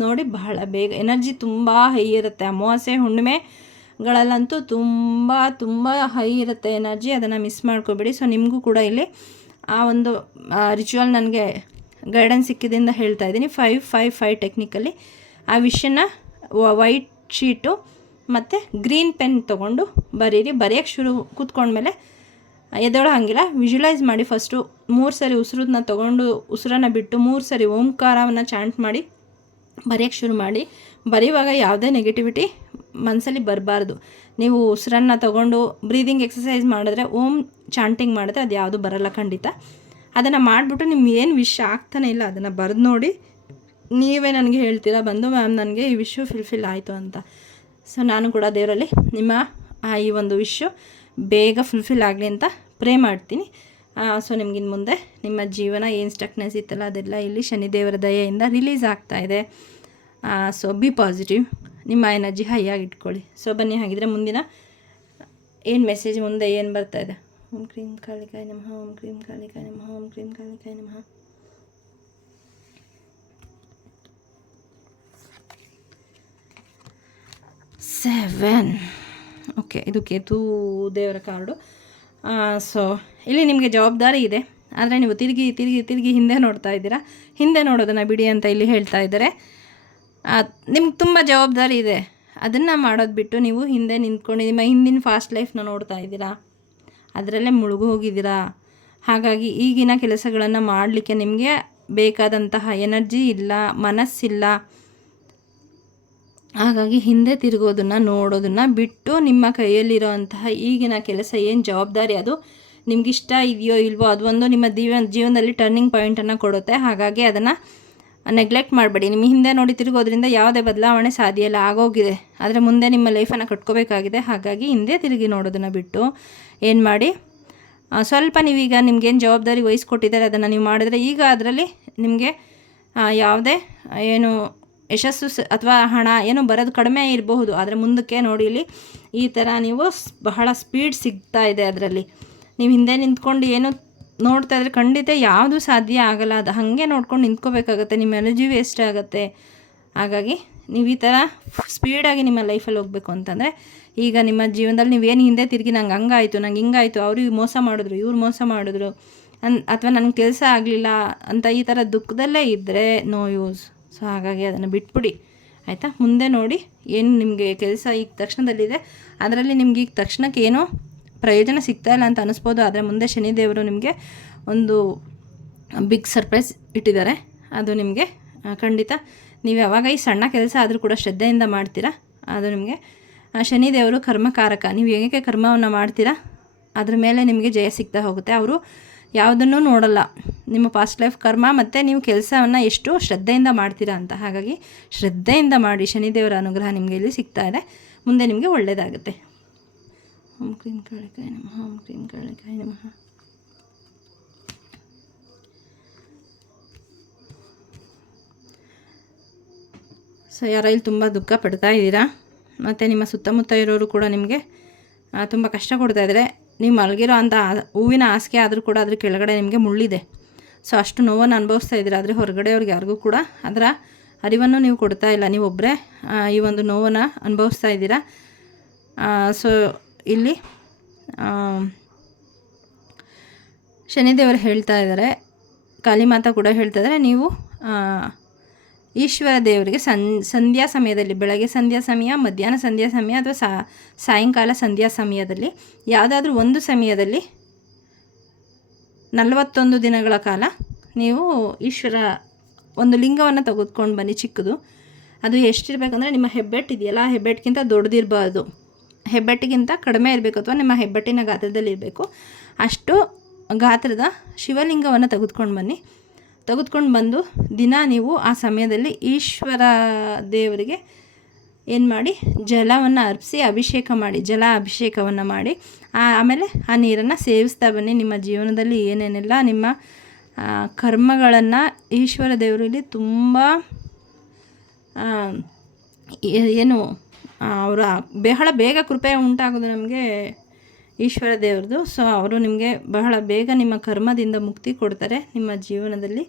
ನೋಡಿ ಬಹಳ ಬೇಗ ಎನರ್ಜಿ ತುಂಬ ಹೈ ಇರುತ್ತೆ. ಅಮಾವಾಸ್ಯೆ ಹುಣ್ಣಿಮೆಗಳಲ್ಲಂತೂ ತುಂಬ ತುಂಬ ಹೈ ಇರುತ್ತೆ ಎನರ್ಜಿ ಅದನ್ನು ಮಿಸ್ ಮಾಡ್ಕೋಬೇಡಿ. ಸೊ ನಿಮಗೂ ಕೂಡ ಇಲ್ಲಿ ಆ ಒಂದು ರಿಚುವಲ್ ನನಗೆ ಗೈಡೆನ್ಸ್ ಸಿಕ್ಕಿದಿಂದ ಹೇಳ್ತಾ ಇದ್ದೀನಿ. ಫೈವ್ ಫೈವ್ ಫೈವ್ ಟೆಕ್ನಿಕಲ್ಲಿ ಆ ವಿಷನ್ನ ವೈಟ್ ಶೀಟು ಮತ್ತು ಗ್ರೀನ್ ಪೆನ್ ತೊಗೊಂಡು ಬರೀರಿ ಬರೆಯೋಕ್ಕೆ ಶುರು ಕೂತ್ಕೊಂಡ್ಮೇಲೆ ಎದ್ದೇಳೋ ಹಾಗಿಲ್ಲ. ವಿಜುಲೈಸ್ ಮಾಡಿ ಫಸ್ಟು ಮೂರು ಸರಿ ಉಸಿರನ್ನ ತೊಗೊಂಡು ಉಸಿರನ್ನ ಬಿಟ್ಟು ಮೂರು ಸರಿ ಓಂಕಾರವನ್ನು ಚಾಂಟ್ ಮಾಡಿ ಬರೆಯೋಕ್ಕೆ ಶುರು ಮಾಡಿ. ಬರೆಯುವಾಗ ಯಾವುದೇ ನೆಗೆಟಿವಿಟಿ ಮನಸ್ಸಲ್ಲಿ ಬರಬಾರ್ದು. ನೀವು ಉಸಿರನ್ನ ತಗೊಂಡು ಬ್ರೀದಿಂಗ್ ಎಕ್ಸಸೈಸ್ ಮಾಡಿದ್ರೆ ಓಮ್ ಚಾಂಟಿಂಗ್ ಮಾಡಿದ್ರೆ ಅದು ಯಾವುದು ಬರಲ್ಲ ಖಂಡಿತ. ಅದನ್ನು ಮಾಡಿಬಿಟ್ಟು ನಿಮ್ಗೆ ಏನು ವಿಷಯ ಆಗ್ತಾನೆ ಇಲ್ಲ, ಅದನ್ನು ಬರೆದು ನೋಡಿ. ನೀವೇ ನನಗೆ ಹೇಳ್ತೀರಾ? ಬಂದು ಮ್ಯಾಮ್ ನನಗೆ ಈ ವಿಶ್ಯು ಫಿಲ್ಫಿಲ್ ಆಯಿತು ಅಂತ. ಸೊ ನಾನು ಕೂಡ ದೇವರಲ್ಲಿ ನಿಮ್ಮ, ಆ, ಈ ಒಂದು ವಿಶ್ಯು ಬೇಗ ಫುಲ್ಫಿಲ್ ಆಗಲಿ ಅಂತ ಪ್ರೇ ಮಾಡ್ತೀನಿ. ಸೊ ನಿಮ್ಗಿನ್ನು ಮುಂದೆ ನಿಮ್ಮ ಜೀವನ ಏನು ಸ್ಟಕ್ನೆಸ್ ಇತ್ತಲ್ಲ, ಅದೆಲ್ಲ ಇಲ್ಲಿ ಶನಿದೇವರ ದಯೆಯಿಂದ ರಿಲೀಸ್ ಆಗ್ತಾ ಇದೆ. ಸೊ ಬಿ ಪಾಸಿಟಿವ್ ನಿಮ್ಮ ಎನರ್ಜಿ ಹೈ ಆಗಿ ಇಟ್ಕೊಳ್ಳಿ. ಸೊ ಬನ್ನಿ, ಹಾಗಿದ್ರೆ ಮುಂದಿನ ಏನು ಮೆಸೇಜ್ ಮುಂದೆ ಏನು ಬರ್ತಾ ಇದೆ? ಓಂ ಕ್ರೀಂ, ಕಾಳಿಕಾಯಿ ನಮಃ, ಓಂ ಕ್ರೀಮ್ ಕಾಳಿಕಾಯಿ ನಮಃ, ಓಂ ಕ್ರೀಮ್ ಕಾಳಿಕಾಯಿ ನಮಃ. ಸೆವೆನ್. ಓಕೆ ಇದು ಕೇತು ದೇವರ ಕಾರ್ಡು. ಸೊ, ಇಲ್ಲಿ ನಿಮಗೆ ಜವಾಬ್ದಾರಿ ಇದೆ. ಆದರೆ ನೀವು ತಿರುಗಿ ತಿರುಗಿ ತಿರುಗಿ ಹಿಂದೆ ನೋಡ್ತಾ ಇದ್ದೀರಾ? ಹಿಂದೆ ನೋಡೋದನ್ನು ಬಿಡಿ ಅಂತ ಇಲ್ಲಿ ಹೇಳ್ತಾ ಇದ್ದಾರೆ. ನಿಮ್ಗೆ ತುಂಬ ಜವಾಬ್ದಾರಿ ಇದೆ. ಅದನ್ನು ಮಾಡೋದು ಬಿಟ್ಟು ನೀವು ಹಿಂದೆ ನಿಂತ್ಕೊಂಡು, ನಿಮ್ಮ ಹಿಂದಿನ ಫಾಸ್ಟ್ ಲೈಫ್ನ ನೋಡ್ತಾ ಇದ್ದೀರಾ? ಅದರಲ್ಲೇ ಮುಳುಗು ಹೋಗಿದ್ದೀರಾ? ಹಾಗಾಗಿ ಈಗಿನ ಕೆಲಸಗಳನ್ನು ಮಾಡಲಿಕ್ಕೆ ನಿಮಗೆ ಬೇಕಾದಂತಹ ಎನರ್ಜಿ ಇಲ್ಲ, ಮನಸ್ಸಿಲ್ಲ. ಹಾಗಾಗಿ ಹಿಂದೆ ತಿರುಗೋದನ್ನು ನೋಡೋದನ್ನು ಬಿಟ್ಟು ನಿಮ್ಮ ಕೈಯಲ್ಲಿರೋಂತಹ ಈಗಿನ ಕೆಲಸ ಏನು ಜವಾಬ್ದಾರಿ ಅದು? ನಿಮಗಿಷ್ಟ ಇದೆಯೋ ಇಲ್ವೋ ಅದು ಒಂದು ನಿಮ್ಮ ದೀವ ಜೀವನದಲ್ಲಿ ಟರ್ನಿಂಗ್ ಪಾಯಿಂಟನ್ನು ಕೊಡುತ್ತೆ. ಹಾಗಾಗಿ ಅದನ್ನು ನೆಗ್ಲೆಕ್ಟ್ ಮಾಡಬೇಡಿ. ನಿಮ್ಮ ಹಿಂದೆ ನೋಡಿ ತಿರುಗೋದ್ರಿಂದ ಯಾವುದೇ ಬದಲಾವಣೆ ಸಾಧ್ಯ ಇಲ್ಲ. ಆಗೋಗಿದೆ. ಆದರೆ ಮುಂದೆ ನಿಮ್ಮ ಲೈಫನ್ನು ಕಟ್ಕೋಬೇಕಾಗಿದೆ. ಹಾಗಾಗಿ ಹಿಂದೆ ತಿರುಗಿ ನೋಡೋದನ್ನು ಬಿಟ್ಟು ಏನು ಮಾಡಿ? ಸ್ವಲ್ಪ ನೀವೀಗ ನಿಮ್ಗೇನು ಜವಾಬ್ದಾರಿ ವಹಿಸ್ಕೊಟ್ಟಿದ್ದಾರೆ ಅದನ್ನು ನೀವು ಮಾಡಿದ್ರೆ ಈಗ ಅದರಲ್ಲಿ ನಿಮಗೆ ಯಾವುದೇ ಏನು ಯಶಸ್ಸು ಅಥವಾ ಹಣ ಏನು ಬರೋದು ಕಡಿಮೆ ಇರಬಹುದು, ಆದರೆ ಮುಂದಕ್ಕೆ ನೋಡಿ ಇಲ್ಲಿ ಈ ಥರ ನೀವು ಬಹಳ ಸ್ಪೀಡ್ ಸಿಗ್ತಾ ಇದೆ ಅದರಲ್ಲಿ. ನೀವು ಹಿಂದೆ ನಿಂತ್ಕೊಂಡು ಏನು ನೋಡ್ತಾ ಇದ್ರೆ ಖಂಡಿತ ಯಾವುದು ಸಾಧ್ಯ ಆಗಲ್ಲ, ಅದು ಹಾಗೆ ನೋಡ್ಕೊಂಡು ನಿಂತ್ಕೋಬೇಕಾಗತ್ತೆ, ನಿಮ್ಮ ಎನರ್ಜಿ ವೇಸ್ಟ್ ಆಗುತ್ತೆ. ಹಾಗಾಗಿ ನೀವು ಈ ಥರ ಸ್ಪೀಡಾಗಿ ನಿಮ್ಮ ಲೈಫಲ್ಲಿ ಹೋಗಬೇಕು ಅಂತಂದರೆ, ಈಗ ನಿಮ್ಮ ಜೀವನದಲ್ಲಿ ನೀವೇನು ಹಿಂದೆ ತಿರುಗಿ ನಂಗೆ ಹಂಗಾಯಿತು, ನಂಗೆ ಹಿಂಗಾಯಿತು, ಅವ್ರಿಗೆ ಮೋಸ ಮಾಡಿದ್ರು, ಇವ್ರು ಮೋಸ ಮಾಡಿದ್ರು, ಅನ್ ಅಥವಾ ನನಗೆ ಕೆಲಸ ಆಗಲಿಲ್ಲ ಅಂತ ಈ ಥರ ದುಃಖದಲ್ಲೇ ಇದ್ದರೆ ನೋ ಯೂಸ್ ಸೊ ಹಾಗಾಗಿ ಅದನ್ನು ಬಿಟ್ಬಿಡಿ. ಆಯಿತಾ? ಮುಂದೆ ನೋಡಿ ಏನು ನಿಮಗೆ ಕೆಲಸ ಈಗ ತಕ್ಷಣದಲ್ಲಿದೆ. ಅದರಲ್ಲಿ ನಿಮ್ಗೆ ಈಗ ತಕ್ಷಣಕ್ಕೆ ಏನೋ ಪ್ರಯೋಜನ ಸಿಗ್ತಾ ಇಲ್ಲ ಅಂತ ಅನ್ನಿಸ್ಬೋದು ಆದರೆ ಮುಂದೆ ಶನಿದೇವರು ನಿಮಗೆ ಒಂದು ಬಿಗ್ ಸರ್ಪ್ರೈಸ್ ಇಟ್ಟಿದ್ದಾರೆ. ಅದು ನಿಮಗೆ ಖಂಡಿತ ನೀವು ಯಾವಾಗ ಈ ಸಣ್ಣ ಕೆಲಸ ಆದರೂ ಕೂಡ ಶ್ರದ್ಧೆಯಿಂದ ಮಾಡ್ತೀರಾ. ಅದು ನಿಮಗೆ ಶನಿದೇವರು ಕರ್ಮಕಾರಕ. ನೀವು ಹೇಗೆ ಕರ್ಮವನ್ನು ಮಾಡ್ತೀರಾ, ಅದ್ರ ಮೇಲೆ ನಿಮಗೆ ಜಯ ಸಿಗ್ತಾ ಹೋಗುತ್ತೆ. ಅವರು ಯಾವುದನ್ನು ನೋಡಲ್ಲ. ನಿಮ್ಮ ಪಾಸ್ಟ್ ಲೈಫ್ ಕರ್ಮ ಮತ್ತು ನೀವು ಕೆಲಸವನ್ನು ಎಷ್ಟು ಶ್ರದ್ಧೆಯಿಂದ ಮಾಡ್ತೀರಾ ಅಂತ. ಹಾಗಾಗಿ ಶ್ರದ್ಧೆಯಿಂದ ಮಾಡಿ ಶನಿದೇವರ ಅನುಗ್ರಹ ನಿಮಗೆ ಇಲ್ಲಿ ಸಿಗ್ತಾ ಇದೆ. ಮುಂದೆ ನಿಮಗೆ ಒಳ್ಳೆಯದಾಗುತ್ತೆ ಓಂ ಕ್ರೀಂ ಓಂ ನಮಃ. ಸೊ ಯಾರೋ ಇಲ್ಲಿ ತುಂಬ ದುಃಖ ಪಡ್ತಾ ಇದ್ದೀರಾ? ಮತ್ತು ನಿಮ್ಮ ಸುತ್ತಮುತ್ತ ಇರೋರು ಕೂಡ ನಿಮಗೆ ತುಂಬ ಕಷ್ಟ ಕೊಡ್ತಾ ಇದ್ದಾರೆ ನೀವು ಮಲಗಿರೋ ಅಂಥ ಹೂವಿನ ಹಾಸಿಗೆ ಆದರೂ ಕೂಡ ಅದ್ರ ಕೆಳಗಡೆ ನಿಮಗೆ ಮುಳ್ಳಿದೆ. ಸೊ ಅಷ್ಟು ನೋವನ್ನು ಅನುಭವಿಸ್ತಾ ಇದ್ದೀರಾ ಆದರೆ ಹೊರಗಡೆ ಅವ್ರಿಗೆ ಯಾರಿಗೂ ಕೂಡ ಅದರ ಅರಿವನ್ನು ನೀವು ಕೊಡ್ತಾ ಇಲ್ಲ. ನೀವು ಒಬ್ಬರೇ ಈ ಒಂದು ನೋವನ್ನು ಅನುಭವಿಸ್ತಾ ಇದ್ದೀರಾ. ಸೊ ಇಲ್ಲಿ ಶನಿದೇವರು ಹೇಳ್ತಾ ಇದ್ದಾರೆ. ಕಾಳಿಮಾತಾ ಕೂಡ ಹೇಳ್ತಾ ಇದ್ದಾರೆ. ನೀವು ಈಶ್ವರ ದೇವರಿಗೆ ಸಂ ಸಂಧ್ಯಾ ಸಮಯದಲ್ಲಿ, ಬೆಳಗ್ಗೆ ಸಂಧ್ಯಾ ಸಮಯ, ಮಧ್ಯಾಹ್ನ ಸಂಧ್ಯಾ ಸಮಯ ಅಥವಾ ಸಾ, ಸಾಯಂಕಾಲ ಸಂಧ್ಯಾ ಸಮಯದಲ್ಲಿ, ಯಾವುದಾದ್ರೂ ಒಂದು ಸಮಯದಲ್ಲಿ ನಲವತ್ತೊಂದು ದಿನಗಳ ಕಾಲ ನೀವು ಈಶ್ವರ ಒಂದು ಲಿಂಗವನ್ನು ತೆಗೆದುಕೊಂಡು ಬನ್ನಿ ಚಿಕ್ಕದು. ಅದು ಎಷ್ಟಿರಬೇಕಂದ್ರೆ ನಿಮ್ಮ ಹೆಬ್ಬೆಟ್ಟು ಇದೆಯಲ್ಲ, ಆ ಹೆಬ್ಬೆಟ್ಟಿಗಿಂತ ದೊಡ್ಡದಿರಬಾರ್ದು. ಹೆಬ್ಬೆಟ್ಟಿಗಿಂತ ಕಡಿಮೆ ಇರಬೇಕು ಅಥವಾ ನಿಮ್ಮ ಹೆಬ್ಬೆಟ್ಟಿನ ಗಾತ್ರದಲ್ಲಿ ಇರಬೇಕು ಅಷ್ಟು ಗಾತ್ರದ ಶಿವಲಿಂಗವನ್ನು ತೆಗೆದುಕೊಂಡು ಬನ್ನಿ. ತೆಗೆದುಕೊಂಡು ಬಂದು ದಿನ ನೀವು ಆ ಸಮಯದಲ್ಲಿ ಈಶ್ವರ ದೇವರಿಗೆ ಏನು ಮಾಡಿ ಜಲವನ್ನು ಅರ್ಪಿಸಿ ಅಭಿಷೇಕ ಮಾಡಿ, ಜಲ ಅಭಿಷೇಕವನ್ನು ಮಾಡಿ ಆಮೇಲೆ ಆ ನೀರನ್ನು ಸೇವಿಸ್ತಾ ಬನ್ನಿ. ನಿಮ್ಮ ಜೀವನದಲ್ಲಿ ಏನೇನೆಲ್ಲ ನಿಮ್ಮ ಕರ್ಮಗಳನ್ನು ಈಶ್ವರ ದೇವರಲ್ಲಿ ತುಂಬ ಏನು ಅವರ ಬಹಳ ಬೇಗ ಕೃಪೆ ಉಂಟಾಗೋದು ನಮಗೆ ಈಶ್ವರ ದೇವ್ರದ್ದು. ಸೊ ಅವರು ನಿಮಗೆ ಬಹಳ ಬೇಗ ನಿಮ್ಮ ಕರ್ಮದಿಂದ ಮುಕ್ತಿ ಕೊಡ್ತಾರೆ. ನಿಮ್ಮ ಜೀವನದಲ್ಲಿ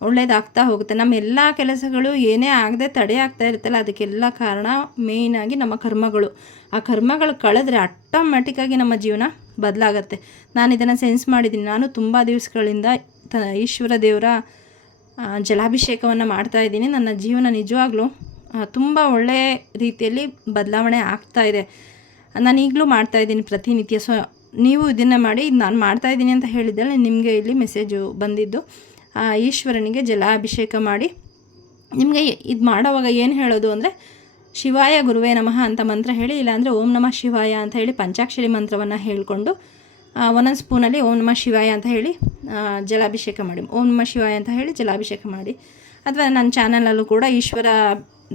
ಒಳ್ಳೇದಾಗ್ತಾ ಹೋಗುತ್ತೆ. ನಮ್ಮ ಎಲ್ಲ ಕೆಲಸಗಳು ಏನೇ ಆಗದೆ ತಡೆ ಆಗ್ತಾ ಇರುತ್ತಲ್ಲ, ಅದಕ್ಕೆಲ್ಲ ಕಾರಣ ಮೇಯ್ನಾಗಿ ನಮ್ಮ ಕರ್ಮಗಳು. ಆ ಕರ್ಮಗಳು ಕಳೆದ್ರೆ ಆಟೋಮ್ಯಾಟಿಕ್ಕಾಗಿ ನಮ್ಮ ಜೀವನ ಬದಲಾಗತ್ತೆ. ನಾನು ಇದನ್ನು ಸೆನ್ಸ್ ಮಾಡಿದ್ದೀನಿ. ನಾನು ತುಂಬ ದಿವಸಗಳಿಂದ ತ, ಈಶ್ವರ ದೇವರ ಜಲಾಭಿಷೇಕವನ್ನು ಮಾಡ್ತಾ ಇದ್ದೀನಿ. ನನ್ನ ಜೀವನ ನಿಜವಾಗ್ಲೂ ತುಂಬ ಒಳ್ಳೆಯ ರೀತಿಯಲ್ಲಿ ಬದಲಾವಣೆ ಆಗ್ತಾ ಇದೆ. ನಾನು ಈಗಲೂ ಮಾಡ್ತಾ ಇದ್ದೀನಿ ಪ್ರತಿನಿತ್ಯ. ಸೊ ನೀವು ಇದನ್ನು ಮಾಡಿ, ಇದು ನಾನು ಮಾಡ್ತಾ ಇದ್ದೀನಿ ಅಂತ ಹೇಳಿದ್ದಲ್ಲ ನಿಮಗೆ ಇಲ್ಲಿ ಮೆಸೇಜು ಬಂದಿದ್ದು. ಈಶ್ವರನಿಗೆ ಜಲಾಭಿಷೇಕ ಮಾಡಿ. ನಿಮಗೆ ಇದು ಮಾಡೋವಾಗ ಏನು ಹೇಳೋದು ಅಂದರೆ, ಶಿವಾಯ ಗುರುವೇ ನಮಃ ಅಂತ ಮಂತ್ರ ಹೇಳಿ, ಇಲ್ಲಾಂದರೆ ಓಂ ನಮಃ ಶಿವಾಯ ಅಂತ ಹೇಳಿ ಪಂಚಾಕ್ಷರಿ ಮಂತ್ರವನ್ನು ಹೇಳಿಕೊಂಡು ಒಂದೊಂದು ಸ್ಪೂನಲ್ಲಿ ಓಂ ನಮಃ ಶಿವಾಯ ಅಂತ ಹೇಳಿ ಜಲಾಭಿಷೇಕ ಮಾಡಿ. ಓಂ ನಮಃ ಶಿವಾಯ ಅಂತ ಹೇಳಿ ಜಲಾಭಿಷೇಕ ಮಾಡಿ. ಅಥವಾ ನನ್ನ ಚಾನಲಲ್ಲೂ ಕೂಡ ಈಶ್ವರ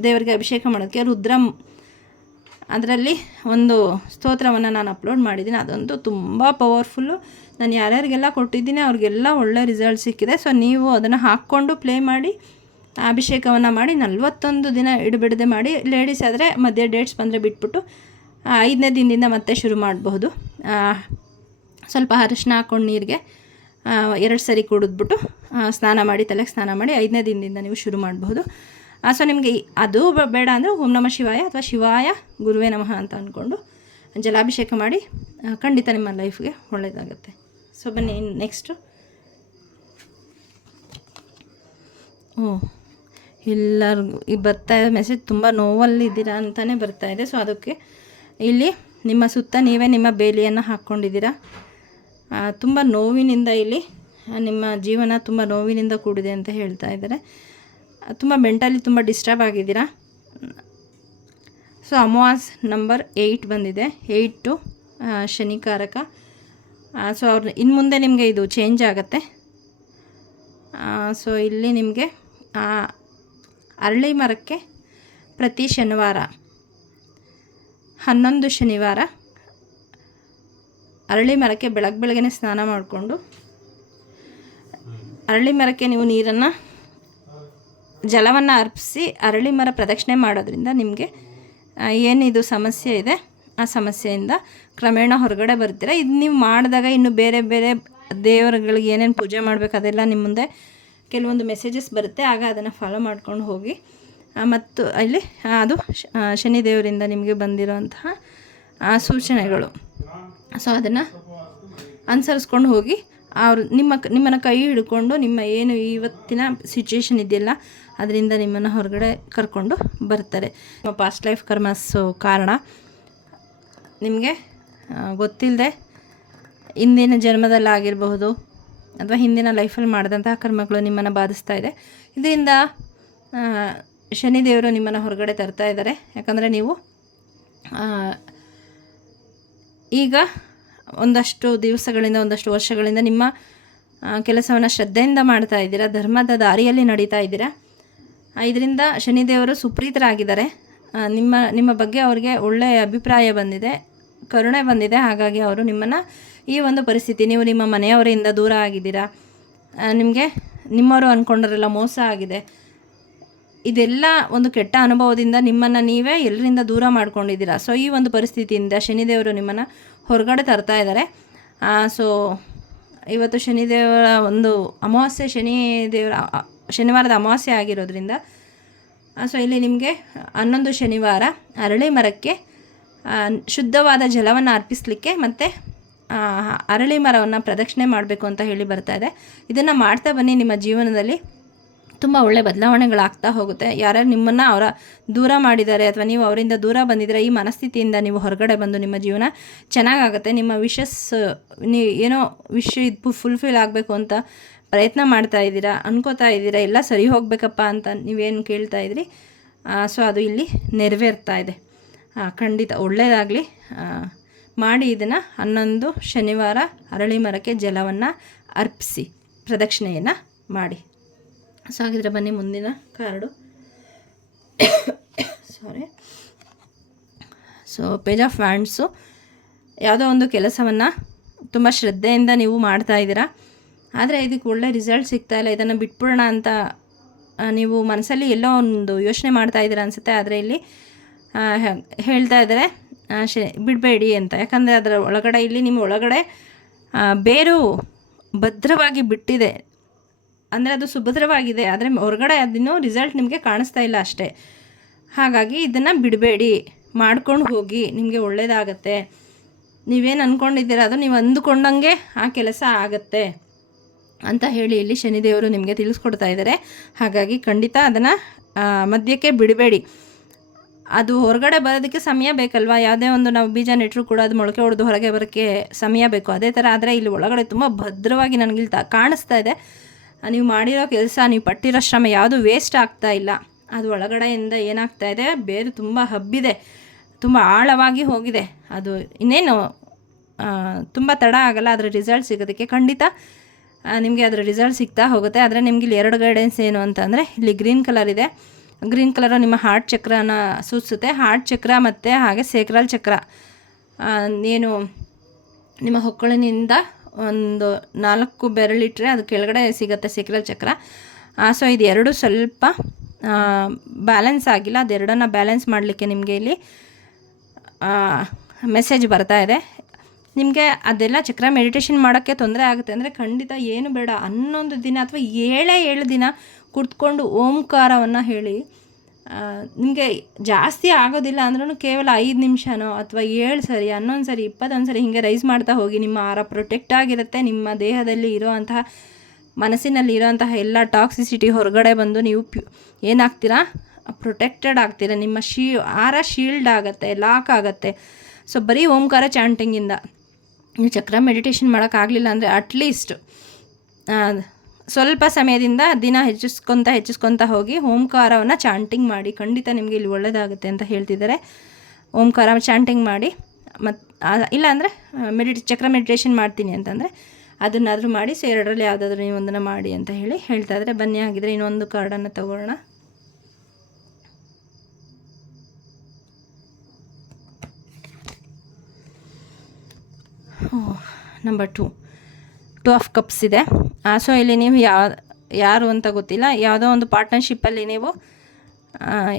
ದೇವರಿಗೆ ಅಭಿಷೇಕ ಮಾಡೋದಕ್ಕೆ ರುದ್ರ ಅದರಲ್ಲಿ ಒಂದು ಸ್ತೋತ್ರವನ್ನು ನಾನು ಅಪ್ಲೋಡ್ ಮಾಡಿದ್ದೀನಿ. ಅದಂತೂ ತುಂಬ ಪವರ್ಫುಲ್ಲು ನಾನು ಯಾರ್ಯಾರಿಗೆಲ್ಲ ಕೊಟ್ಟಿದ್ದೀನಿ ಅವ್ರಿಗೆಲ್ಲ ಒಳ್ಳೆ ರಿಸಲ್ಟ್ ಸಿಕ್ಕಿದೆ. ಸೊ ನೀವು ಅದನ್ನು ಹಾಕ್ಕೊಂಡು ಪ್ಲೇ ಮಾಡಿ, ಅಭಿಷೇಕವನ್ನು ಮಾಡಿ, ನಲ್ವತ್ತೊಂದು ದಿನ ಇಡಬಿಡದೆ ಮಾಡಿ ಲೇಡೀಸ್ ಆದರೆ ಮಧ್ಯೆ ಡೇಟ್ಸ್ ಬಂದರೆ ಬಿಟ್ಬಿಟ್ಟು ಐದನೇ ದಿನದಿಂದ ಮತ್ತೆ ಶುರು ಮಾಡಬಹುದು. ಸ್ವಲ್ಪ ಅರಿಶಿನ ಹಾಕ್ಕೊಂಡು ನೀರಿಗೆ ಎರಡು ಸರಿ ಕುಡಿದ್ಬಿಟ್ಟು ಸ್ನಾನ ಮಾಡಿ, ತಲೆಗೆ ಸ್ನಾನ ಮಾಡಿ ಐದನೇ ದಿನದಿಂದ ನೀವು ಶುರು ಮಾಡಬಹುದು. ಸೊ ನಿಮಗೆ ಅದು ಬೇಡ ಅಂದರೆ ಓಂ ನಮ ಶಿವಾಯ ಅಥವಾ ಶಿವಾಯ ಗುರುವೇ ನಮಃ ಅಂತ ಅಂದ್ಕೊಂಡು ಜಲಾಭಿಷೇಕ ಮಾಡಿ ಖಂಡಿತ ನಿಮ್ಮ ಲೈಫ್ಗೆ ಒಳ್ಳೆಯದಾಗುತ್ತೆ ಸೊ ಬನ್ನಿ ನೆಕ್ಸ್ಟು ಓ, ಎಲ್ಲರಿಗೂ ಈ ಬರ್ತಾ ಇದೆ ಮೆಸೇಜ್ ತುಂಬ ನೋವಲ್ಲಿದ್ದೀರಾ ಅಂತಲೇ ಬರ್ತಾ ಇದೆ. ಸೊ ಅದಕ್ಕೆ ಇಲ್ಲಿ ನಿಮ್ಮ ಸುತ್ತ ನೀವೇ ನಿಮ್ಮ ಬೇಲಿಯನ್ನು ಹಾಕ್ಕೊಂಡಿದ್ದೀರಾ ತುಂಬ ನೋವಿನಿಂದ ಇಲ್ಲಿ ನಿಮ್ಮ ಜೀವನ ತುಂಬ ನೋವಿನಿಂದ ಕೂಡಿದೆ ಅಂತ ಹೇಳ್ತಾ ಇದ್ದಾರೆ. ತುಂಬ ಮೆಂಟಲಿ ತುಂಬ ಡಿಸ್ಟರ್ಬ್ ಆಗಿದ್ದೀರಾ? ಸೊ, ಅಮವಾಸ್ ನಂಬರ್ ಏಯ್ಟ್ ಬಂದಿದೆ. ಏಯ್ಟು ಶನಿಕಾರಕ. ಸೊ, ಅವ್ರ ಇನ್ನು ಮುಂದೆ ನಿಮಗೆ ಇದು ಚೇಂಜ್ ಆಗುತ್ತೆ. ಸೊ, ಇಲ್ಲಿ ನಿಮಗೆ ಅರಳಿ ಮರಕ್ಕೆ ಪ್ರತಿ ಶನಿವಾರ, ಹನ್ನೊಂದು ಶನಿವಾರ ಅರಳಿ ಮರಕ್ಕೆ ಬೆಳಗ್ಗೆ ಬೆಳಗ್ಗೆ ಸ್ನಾನ ಮಾಡಿಕೊಂಡು, ಅರಳಿ ಮರಕ್ಕೆ ನೀವು ನೀರನ್ನು ಜಲವನ್ನು ಅರ್ಪಿಸಿ ಅರಳಿ ಮರ ಪ್ರದಕ್ಷಿಣೆ ಮಾಡೋದ್ರಿಂದ ನಿಮಗೆ ಏನಿದು ಸಮಸ್ಯೆ ಇದೆ, ಆ ಸಮಸ್ಯೆಯಿಂದ ಕ್ರಮೇಣ ಹೊರಗಡೆ ಬರ್ತೀರ? ಇದು ನೀವು ಮಾಡಿದಾಗ ಇನ್ನು ಬೇರೆ ಬೇರೆ ದೇವರುಗಳಿಗೆ ಏನೇನು ಪೂಜೆ ಮಾಡಬೇಕು ಅದೆಲ್ಲ ನಿಮ್ಮ ಮುಂದೆ ಕೆಲವೊಂದು ಮೆಸೇಜಸ್ ಬರುತ್ತೆ, ಆಗ ಅದನ್ನು ಫಾಲೋ ಮಾಡ್ಕೊಂಡು ಹೋಗಿ. ಮತ್ತು ಅಲ್ಲಿ ಅದು ಶನಿ ದೇವರಿಂದ ನಿಮಗೆ ಬಂದಿರುವಂತಹ ಸೂಚನೆಗಳು. ಸೊ ಅದನ್ನು ಅನುಸರಿಸ್ಕೊಂಡು ಹೋಗಿ, ಅವರು ನಿಮ್ಮ ನಿಮ್ಮನ್ನು ಕೈ ಹಿಡ್ಕೊಂಡು ನಿಮ್ಮ ಏನು ಇವತ್ತಿನ ಸಿಚುವೇಶನ್ ಇದೆಯಲ್ಲ ಅದರಿಂದ ನಿಮ್ಮನ್ನು ಹೊರಗಡೆ ಕರ್ಕೊಂಡು ಬರ್ತಾರೆ. ನಿಮ್ಮ ಪಾಸ್ಟ್ ಲೈಫ್ ಕರ್ಮಸ್ಸು ಕಾರಣ. ನಿಮಗೆ ಗೊತ್ತಿಲ್ಲದೆ ಇಂದಿನ ಜನ್ಮದಲ್ಲಾಗಿರಬಹುದು ಅಥವಾ ಹಿಂದಿನ ಲೈಫಲ್ಲಿ ಮಾಡಿದಂತಹ ಕರ್ಮಗಳು ನಿಮ್ಮನ್ನು ಬಾಧಿಸ್ತಾ ಇದೆ. ಇದರಿಂದ ಶನಿದೇವರು ನಿಮ್ಮನ್ನು ಹೊರಗಡೆ ತರ್ತಾ ಇದ್ದಾರೆ. ಯಾಕಂದರೆ ನೀವು ಈಗ ಒಂದಷ್ಟು ದಿವಸಗಳಿಂದ, ಒಂದಷ್ಟು ವರ್ಷಗಳಿಂದ ನಿಮ್ಮ ಕೆಲಸವನ್ನು ಶ್ರದ್ಧೆಯಿಂದ ಮಾಡ್ತಾ ಇದ್ದೀರಾ, ಧರ್ಮದ ದಾರಿಯಲ್ಲಿ ನಡೀತಾ ಇದ್ದೀರಾ. ಇದರಿಂದ ಶನಿದೇವರು ಸುಪ್ರೀತರಾಗಿದ್ದಾರೆ. ನಿಮ್ಮ ನಿಮ್ಮ ಬಗ್ಗೆ ಅವರಿಗೆ ಒಳ್ಳೆಯ ಅಭಿಪ್ರಾಯ ಬಂದಿದೆ, ಕರುಣೆ ಬಂದಿದೆ. ಹಾಗಾಗಿ ಅವರು ನಿಮ್ಮನ್ನು ಈ ಒಂದು ಪರಿಸ್ಥಿತಿ, ನೀವು ನಿಮ್ಮ ಮನೆಯವರಿಂದ ದೂರ ಆಗಿದ್ದೀರಾ? ನಿಮಗೆ ನಿಮ್ಮವರು ಅಂದ್ಕೊಂಡ್ರೆಲ್ಲ ಮೋಸ ಆಗಿದೆ. ಇದೆಲ್ಲ ಒಂದು ಕೆಟ್ಟ ಅನುಭವದಿಂದ ನಿಮ್ಮನ್ನು ನೀವೇ ಎಲ್ಲರಿಂದ ದೂರ ಮಾಡ್ಕೊಂಡಿದ್ದೀರಾ? ಸೊ ಈ ಒಂದು ಪರಿಸ್ಥಿತಿಯಿಂದ ಶನಿದೇವರು ನಿಮ್ಮನ್ನು ಹೊರಗಡೆ ತರ್ತಾ ಇದ್ದಾರೆ. ಸೊ ಇವತ್ತು ಶನಿದೇವರ ಒಂದು ಅಮಾವಾಸ್ಯೆ ಶನಿ ದೇವರ ಅ- ಶನಿವಾರದ ಅಮಾವಾಸ್ಯೆ ಆಗಿರೋದ್ರಿಂದ ಸೊ ಇಲ್ಲಿ ನಿಮಗೆ ಹನ್ನೊಂದು ಶನಿವಾರ ಅರಳಿ ಮರಕ್ಕೆ ಶುದ್ಧವಾದ ಜಲವನ್ನು ಅರ್ಪಿಸಲಿಕ್ಕೆ ಮತ್ತು ಅರಳಿ ಮರವನ್ನು ಪ್ರದಕ್ಷಿಣೆ ಮಾಡಬೇಕು ಅಂತ ಹೇಳಿ ಬರ್ತಾ ಇದೆ. ಇದನ್ನು ಮಾಡ್ತಾ ಬನ್ನಿ, ನಿಮ್ಮ ಜೀವನದಲ್ಲಿ ತುಂಬ ಒಳ್ಳೆ ಬದಲಾವಣೆಗಳಾಗ್ತಾ ಹೋಗುತ್ತೆ. ಯಾರ್ಯಾರು ನಿಮ್ಮನ್ನು ಅವರ ದೂರ ಮಾಡಿದ್ದಾರೆ ಅಥವಾ ನೀವು ಅವರಿಂದ ದೂರ ಬಂದಿದ್ದರೆ ಈ ಮನಸ್ಥಿತಿಯಿಂದ ನೀವು ಹೊರಗಡೆ ಬಂದು ನಿಮ್ಮ ಜೀವನ ಚೆನ್ನಾಗಾಗುತ್ತೆ. ನಿಮ್ಮ ವಿಶಸ್ ನೀ ಏನೋ ವಿಶ್ ಇದು ಫುಲ್ಫಿಲ್ ಆಗಬೇಕು ಅಂತ ಪ್ರಯತ್ನ ಮಾಡ್ತಾ ಇದ್ದೀರಾ, ಅನ್ಕೋತಾ ಇದ್ದೀರಾ, ಎಲ್ಲ ಸರಿ ಹೋಗಬೇಕಪ್ಪ ಅಂತ ನೀವೇನು ಕೇಳ್ತಾ ಇದ್ರಿ? ಸೊ ಅದು ಇಲ್ಲಿ ನೆರವೇರ್ತಾ ಇದೆ. ಖಂಡಿತ ಒಳ್ಳೆಯದಾಗಲಿ ಮಾಡಿ ಇದನ್ನು ಹನ್ನೊಂದು ಶನಿವಾರ ಅರಳಿ ಮರಕ್ಕೆ ಜಲವನ್ನು ಅರ್ಪಿಸಿ, ಪ್ರದಕ್ಷಿಣೆಯನ್ನು ಮಾಡಿ. ಸೊ ಹಾಗಿದ್ರೆ ಬನ್ನಿ ಮುಂದಿನ card. Sorry so page of wands ಯಾವುದೋ ಒಂದು ಕೆಲಸವನ್ನು ತುಂಬ ಶ್ರದ್ಧೆಯಿಂದ ನೀವು ಮಾಡ್ತಾ ಇದ್ದೀರಾ. ಆದರೆ ಇದಕ್ಕೆ ಒಳ್ಳೆ ರಿಸಲ್ಟ್ ಸಿಗ್ತಾ ಇಲ್ಲ. ಇದನ್ನು ಬಿಟ್ಬಿಡೋಣ ಅಂತ ನೀವು ಮನಸ್ಸಲ್ಲಿ ಎಲ್ಲೋ ಒಂದು ಯೋಚನೆ ಮಾಡ್ತಾ ಇದ್ದೀರಾ ಅನಿಸುತ್ತೆ. ಆದರೆ ಇಲ್ಲಿ ಹೇಳ್ತಾ ಇದ್ದಾರೆ ಬಿಡಬೇಡಿ ಅಂತ. ಯಾಕಂದರೆ ಅದರ ಒಳಗಡೆ ಇಲ್ಲಿ ನಿಮ್ಮ ಒಳಗಡೆ ಬೇರು ಭದ್ರವಾಗಿ ಬಿಟ್ಟಿದೆ. ಅಂದರೆ ಅದು ಸುಭದ್ರವಾಗಿದೆ. ಆದರೆ ಹೊರಗಡೆ ಅದಿನ್ನೂ ರಿಸಲ್ಟ್ ನಿಮಗೆ ಕಾಣಿಸ್ತಾ ಇಲ್ಲ ಅಷ್ಟೇ. ಹಾಗಾಗಿ ಇದನ್ನು ಬಿಡಬೇಡಿ. ಮಾಡ್ಕೊಂಡು ಹೋಗಿ. ನಿಮಗೆ ಒಳ್ಳೆಯದಾಗತ್ತೆ ನೀವೇನು ಅಂದ್ಕೊಂಡಿದ್ದೀರ ಅದು ನೀವು ಅಂದುಕೊಂಡಂಗೆ ಆ ಕೆಲಸ ಆಗತ್ತೆ. ಅಂತ ಹೇಳಿ ಇಲ್ಲಿ ಶನಿದೇವರು ನಿಮಗೆ ತಿಳಿಸ್ಕೊಡ್ತಾ ಇದ್ದಾರೆ. ಹಾಗಾಗಿ ಖಂಡಿತ ಅದನ್ನು ಮಧ್ಯಕ್ಕೆ ಬಿಡಬೇಡಿ. ಅದು ಹೊರಗಡೆ ಬರೋದಕ್ಕೆ ಸಮಯ ಬೇಕಲ್ವಾ? ಯಾವುದೇ ಒಂದು ನಾವು ಬೀಜ ನೆಟ್ಟರು ಕೂಡ ಅದು ಮೊಳಕೆ ಹೊಡೆದು ಹೊರಗೆ ಬರೋಕ್ಕೆ ಸಮಯ ಬೇಕು. ಅದೇ ಥರ ಆದರೆ ಇಲ್ಲಿ ಒಳಗಡೆ ತುಂಬ ಭದ್ರವಾಗಿ ನನಗಿಲ್ಲಿ ಕಾಣಿಸ್ತಾ ಇದೆ. ನೀವು ಮಾಡಿರೋ ಕೆಲಸ, ನೀವು ಪಟ್ಟಿರೋ ಶ್ರಮ ಯಾವುದು ವೇಸ್ಟ್ ಆಗ್ತಾ ಇಲ್ಲ. ಅದು ಒಳಗಡೆಯಿಂದ ಏನಾಗ್ತಾ ಇದೆ? ಬೇರು ತುಂಬ ಹಬ್ಬಿದೆ. ತುಂಬ ಆಳವಾಗಿ ಹೋಗಿದೆ. ಅದು ಇನ್ನೇನು ತುಂಬ ತಡ ಆಗಲ್ಲ. ಅದರ ರಿಸಲ್ಟ್ ಸಿಗೋದಕ್ಕೆ ಖಂಡಿತ ನಿಮಗೆ ಅದರ ರಿಸಲ್ಟ್ ಸಿಗ್ತಾ ಹೋಗುತ್ತೆ. ಆದರೆ ನಿಮಗೆ ಇಲ್ಲಿ ಎರಡು ಗೈಡೆನ್ಸ್ ಏನು ಅಂತಂದರೆ, ಇಲ್ಲಿ ಗ್ರೀನ್ ಕಲರ್ ಇದೆ. ಗ್ರೀನ್ ಕಲರು ನಿಮ್ಮ ಹಾರ್ಟ್ ಚಕ್ರನ ಸೂಚಿಸುತ್ತೆ ಹಾರ್ಟ್ ಚಕ್ರ ಮತ್ತು ಹಾಗೆ ಸೇಕ್ರಲ್ ಚಕ್ರ. ಏನು ನಿಮ್ಮ ಹೊಕ್ಕಳಿನಿಂದ ಒಂದು ನಾಲ್ಕು ಬೆರಳಿಟ್ಟರೆ ಅದು ಕೆಳಗಡೆ ಸಿಗುತ್ತೆ ಸೇಕ್ರಲ್ ಚಕ್ರ. ಸೊ ಇದು ಎರಡು ಸ್ವಲ್ಪ ಬ್ಯಾಲೆನ್ಸ್ ಆಗಿಲ್ಲ. ಅದೆರಡನ್ನ ಬ್ಯಾಲೆನ್ಸ್ ಮಾಡಲಿಕ್ಕೆ ನಿಮಗೆ ಇಲ್ಲಿ ಮೆಸೇಜ್ ಬರ್ತಾ ಇದೆ. ನಿಮಗೆ ಅದೆಲ್ಲ ಚಕ್ರ ಮೆಡಿಟೇಷನ್ ಮಾಡೋಕ್ಕೆ ತೊಂದರೆ ಆಗುತ್ತೆ. ಅಂದರೆ ಖಂಡಿತ ಏನು ಬೇಡ. ಹನ್ನೊಂದು ದಿನ ಅಥವಾ ಏಳೇ ಏಳು ದಿನ ಕುತ್ಕೊಂಡು ಓಂಕಾರವನ್ನು ಹೇಳಿ. ನಿಮಗೆ ಜಾಸ್ತಿ ಆಗೋದಿಲ್ಲ ಅಂದ್ರೂ ಕೇವಲ ಐದು ನಿಮಿಷನೋ ಅಥವಾ ಏಳು ಸರಿ, ಹನ್ನೊಂದು ಸರಿ, ಇಪ್ಪತ್ತೊಂದು ಸರಿ ಹೀಗೆ ರೈಸ್ ಮಾಡ್ತಾ ಹೋಗಿ ನಿಮ್ಮ ಆಹಾರ ಪ್ರೊಟೆಕ್ಟ್ ಆಗಿರುತ್ತೆ. ನಿಮ್ಮ ದೇಹದಲ್ಲಿ ಇರೋವಂತಹ, ಮನಸ್ಸಿನಲ್ಲಿ ಇರೋಂತಹ ಎಲ್ಲ ಟಾಕ್ಸಿಸಿಟಿ ಹೊರಗಡೆ ಬಂದು ನೀವು ಪ್ಯೂ ಏನಾಗ್ತೀರಾ? ಪ್ರೊಟೆಕ್ಟೆಡ್ ಆಗ್ತೀರಾ. ನಿಮ್ಮ ಶೀ ಆರ ಶೀಲ್ಡ್ ಆಗುತ್ತೆ ಲಾಕ್ ಆಗುತ್ತೆ. ಸೊ ಬರೀ ಓಂಕಾರ ಚಾಂಟಿಂಗಿಂದ ನೀವು ಚಕ್ರ ಮೆಡಿಟೇಷನ್ ಮಾಡೋಕ್ಕಾಗಲಿಲ್ಲ ಅಂದರೆ ಅಟ್ಲೀಸ್ಟ್ ಸ್ವಲ್ಪ ಸಮಯದಿಂದ ದಿನ ಹೆಚ್ಚಿಸ್ಕೊತ ಹೆಚ್ಚಿಸ್ಕೊತ ಹೋಗಿ ಓಂಕಾರವನ್ನು ಚಾಂಟಿಂಗ್ ಮಾಡಿ, ಖಂಡಿತ ನಿಮಗೆ ಇಲ್ಲಿ ಒಳ್ಳೆಯದಾಗುತ್ತೆ ಅಂತ ಹೇಳ್ತಿದ್ದಾರೆ. ಓಂಕಾರ ಚಾಂಟಿಂಗ್ ಮಾಡಿ ಮತ್ತು ಇಲ್ಲಾಂದರೆ ಮೆಡಿಟೇ ಚಕ್ರ ಮೆಡಿಟೇಷನ್ ಮಾಡ್ತೀನಿ ಅಂತಂದರೆ ಅದನ್ನಾದರೂ ಮಾಡಿ, ಸೊ, ಎರಡರಲ್ಲಿ ಯಾವುದಾದ್ರೂ ನೀವು ಒಂದನ್ನು ಮಾಡಿ ಅಂತ ಹೇಳಿ ಹೇಳ್ತಾ ಇದ್ದಾರೆ. ಬನ್ನಿ ಆಗಿದ್ರೆ ಇನ್ನೊಂದು ಕಾರ್ಡನ್ನು ತಗೊಳ್ಳೋಣ number two two of cups ಇದೆ. ಸೊ ಇಲ್ಲಿ ನೀವು ಯಾವ ಯಾರು ಅಂತ ಗೊತ್ತಿಲ್ಲ. ಯಾವುದೋ ಒಂದು ಪಾರ್ಟ್ನರ್ಶಿಪ್ಪಲ್ಲಿ ನೀವು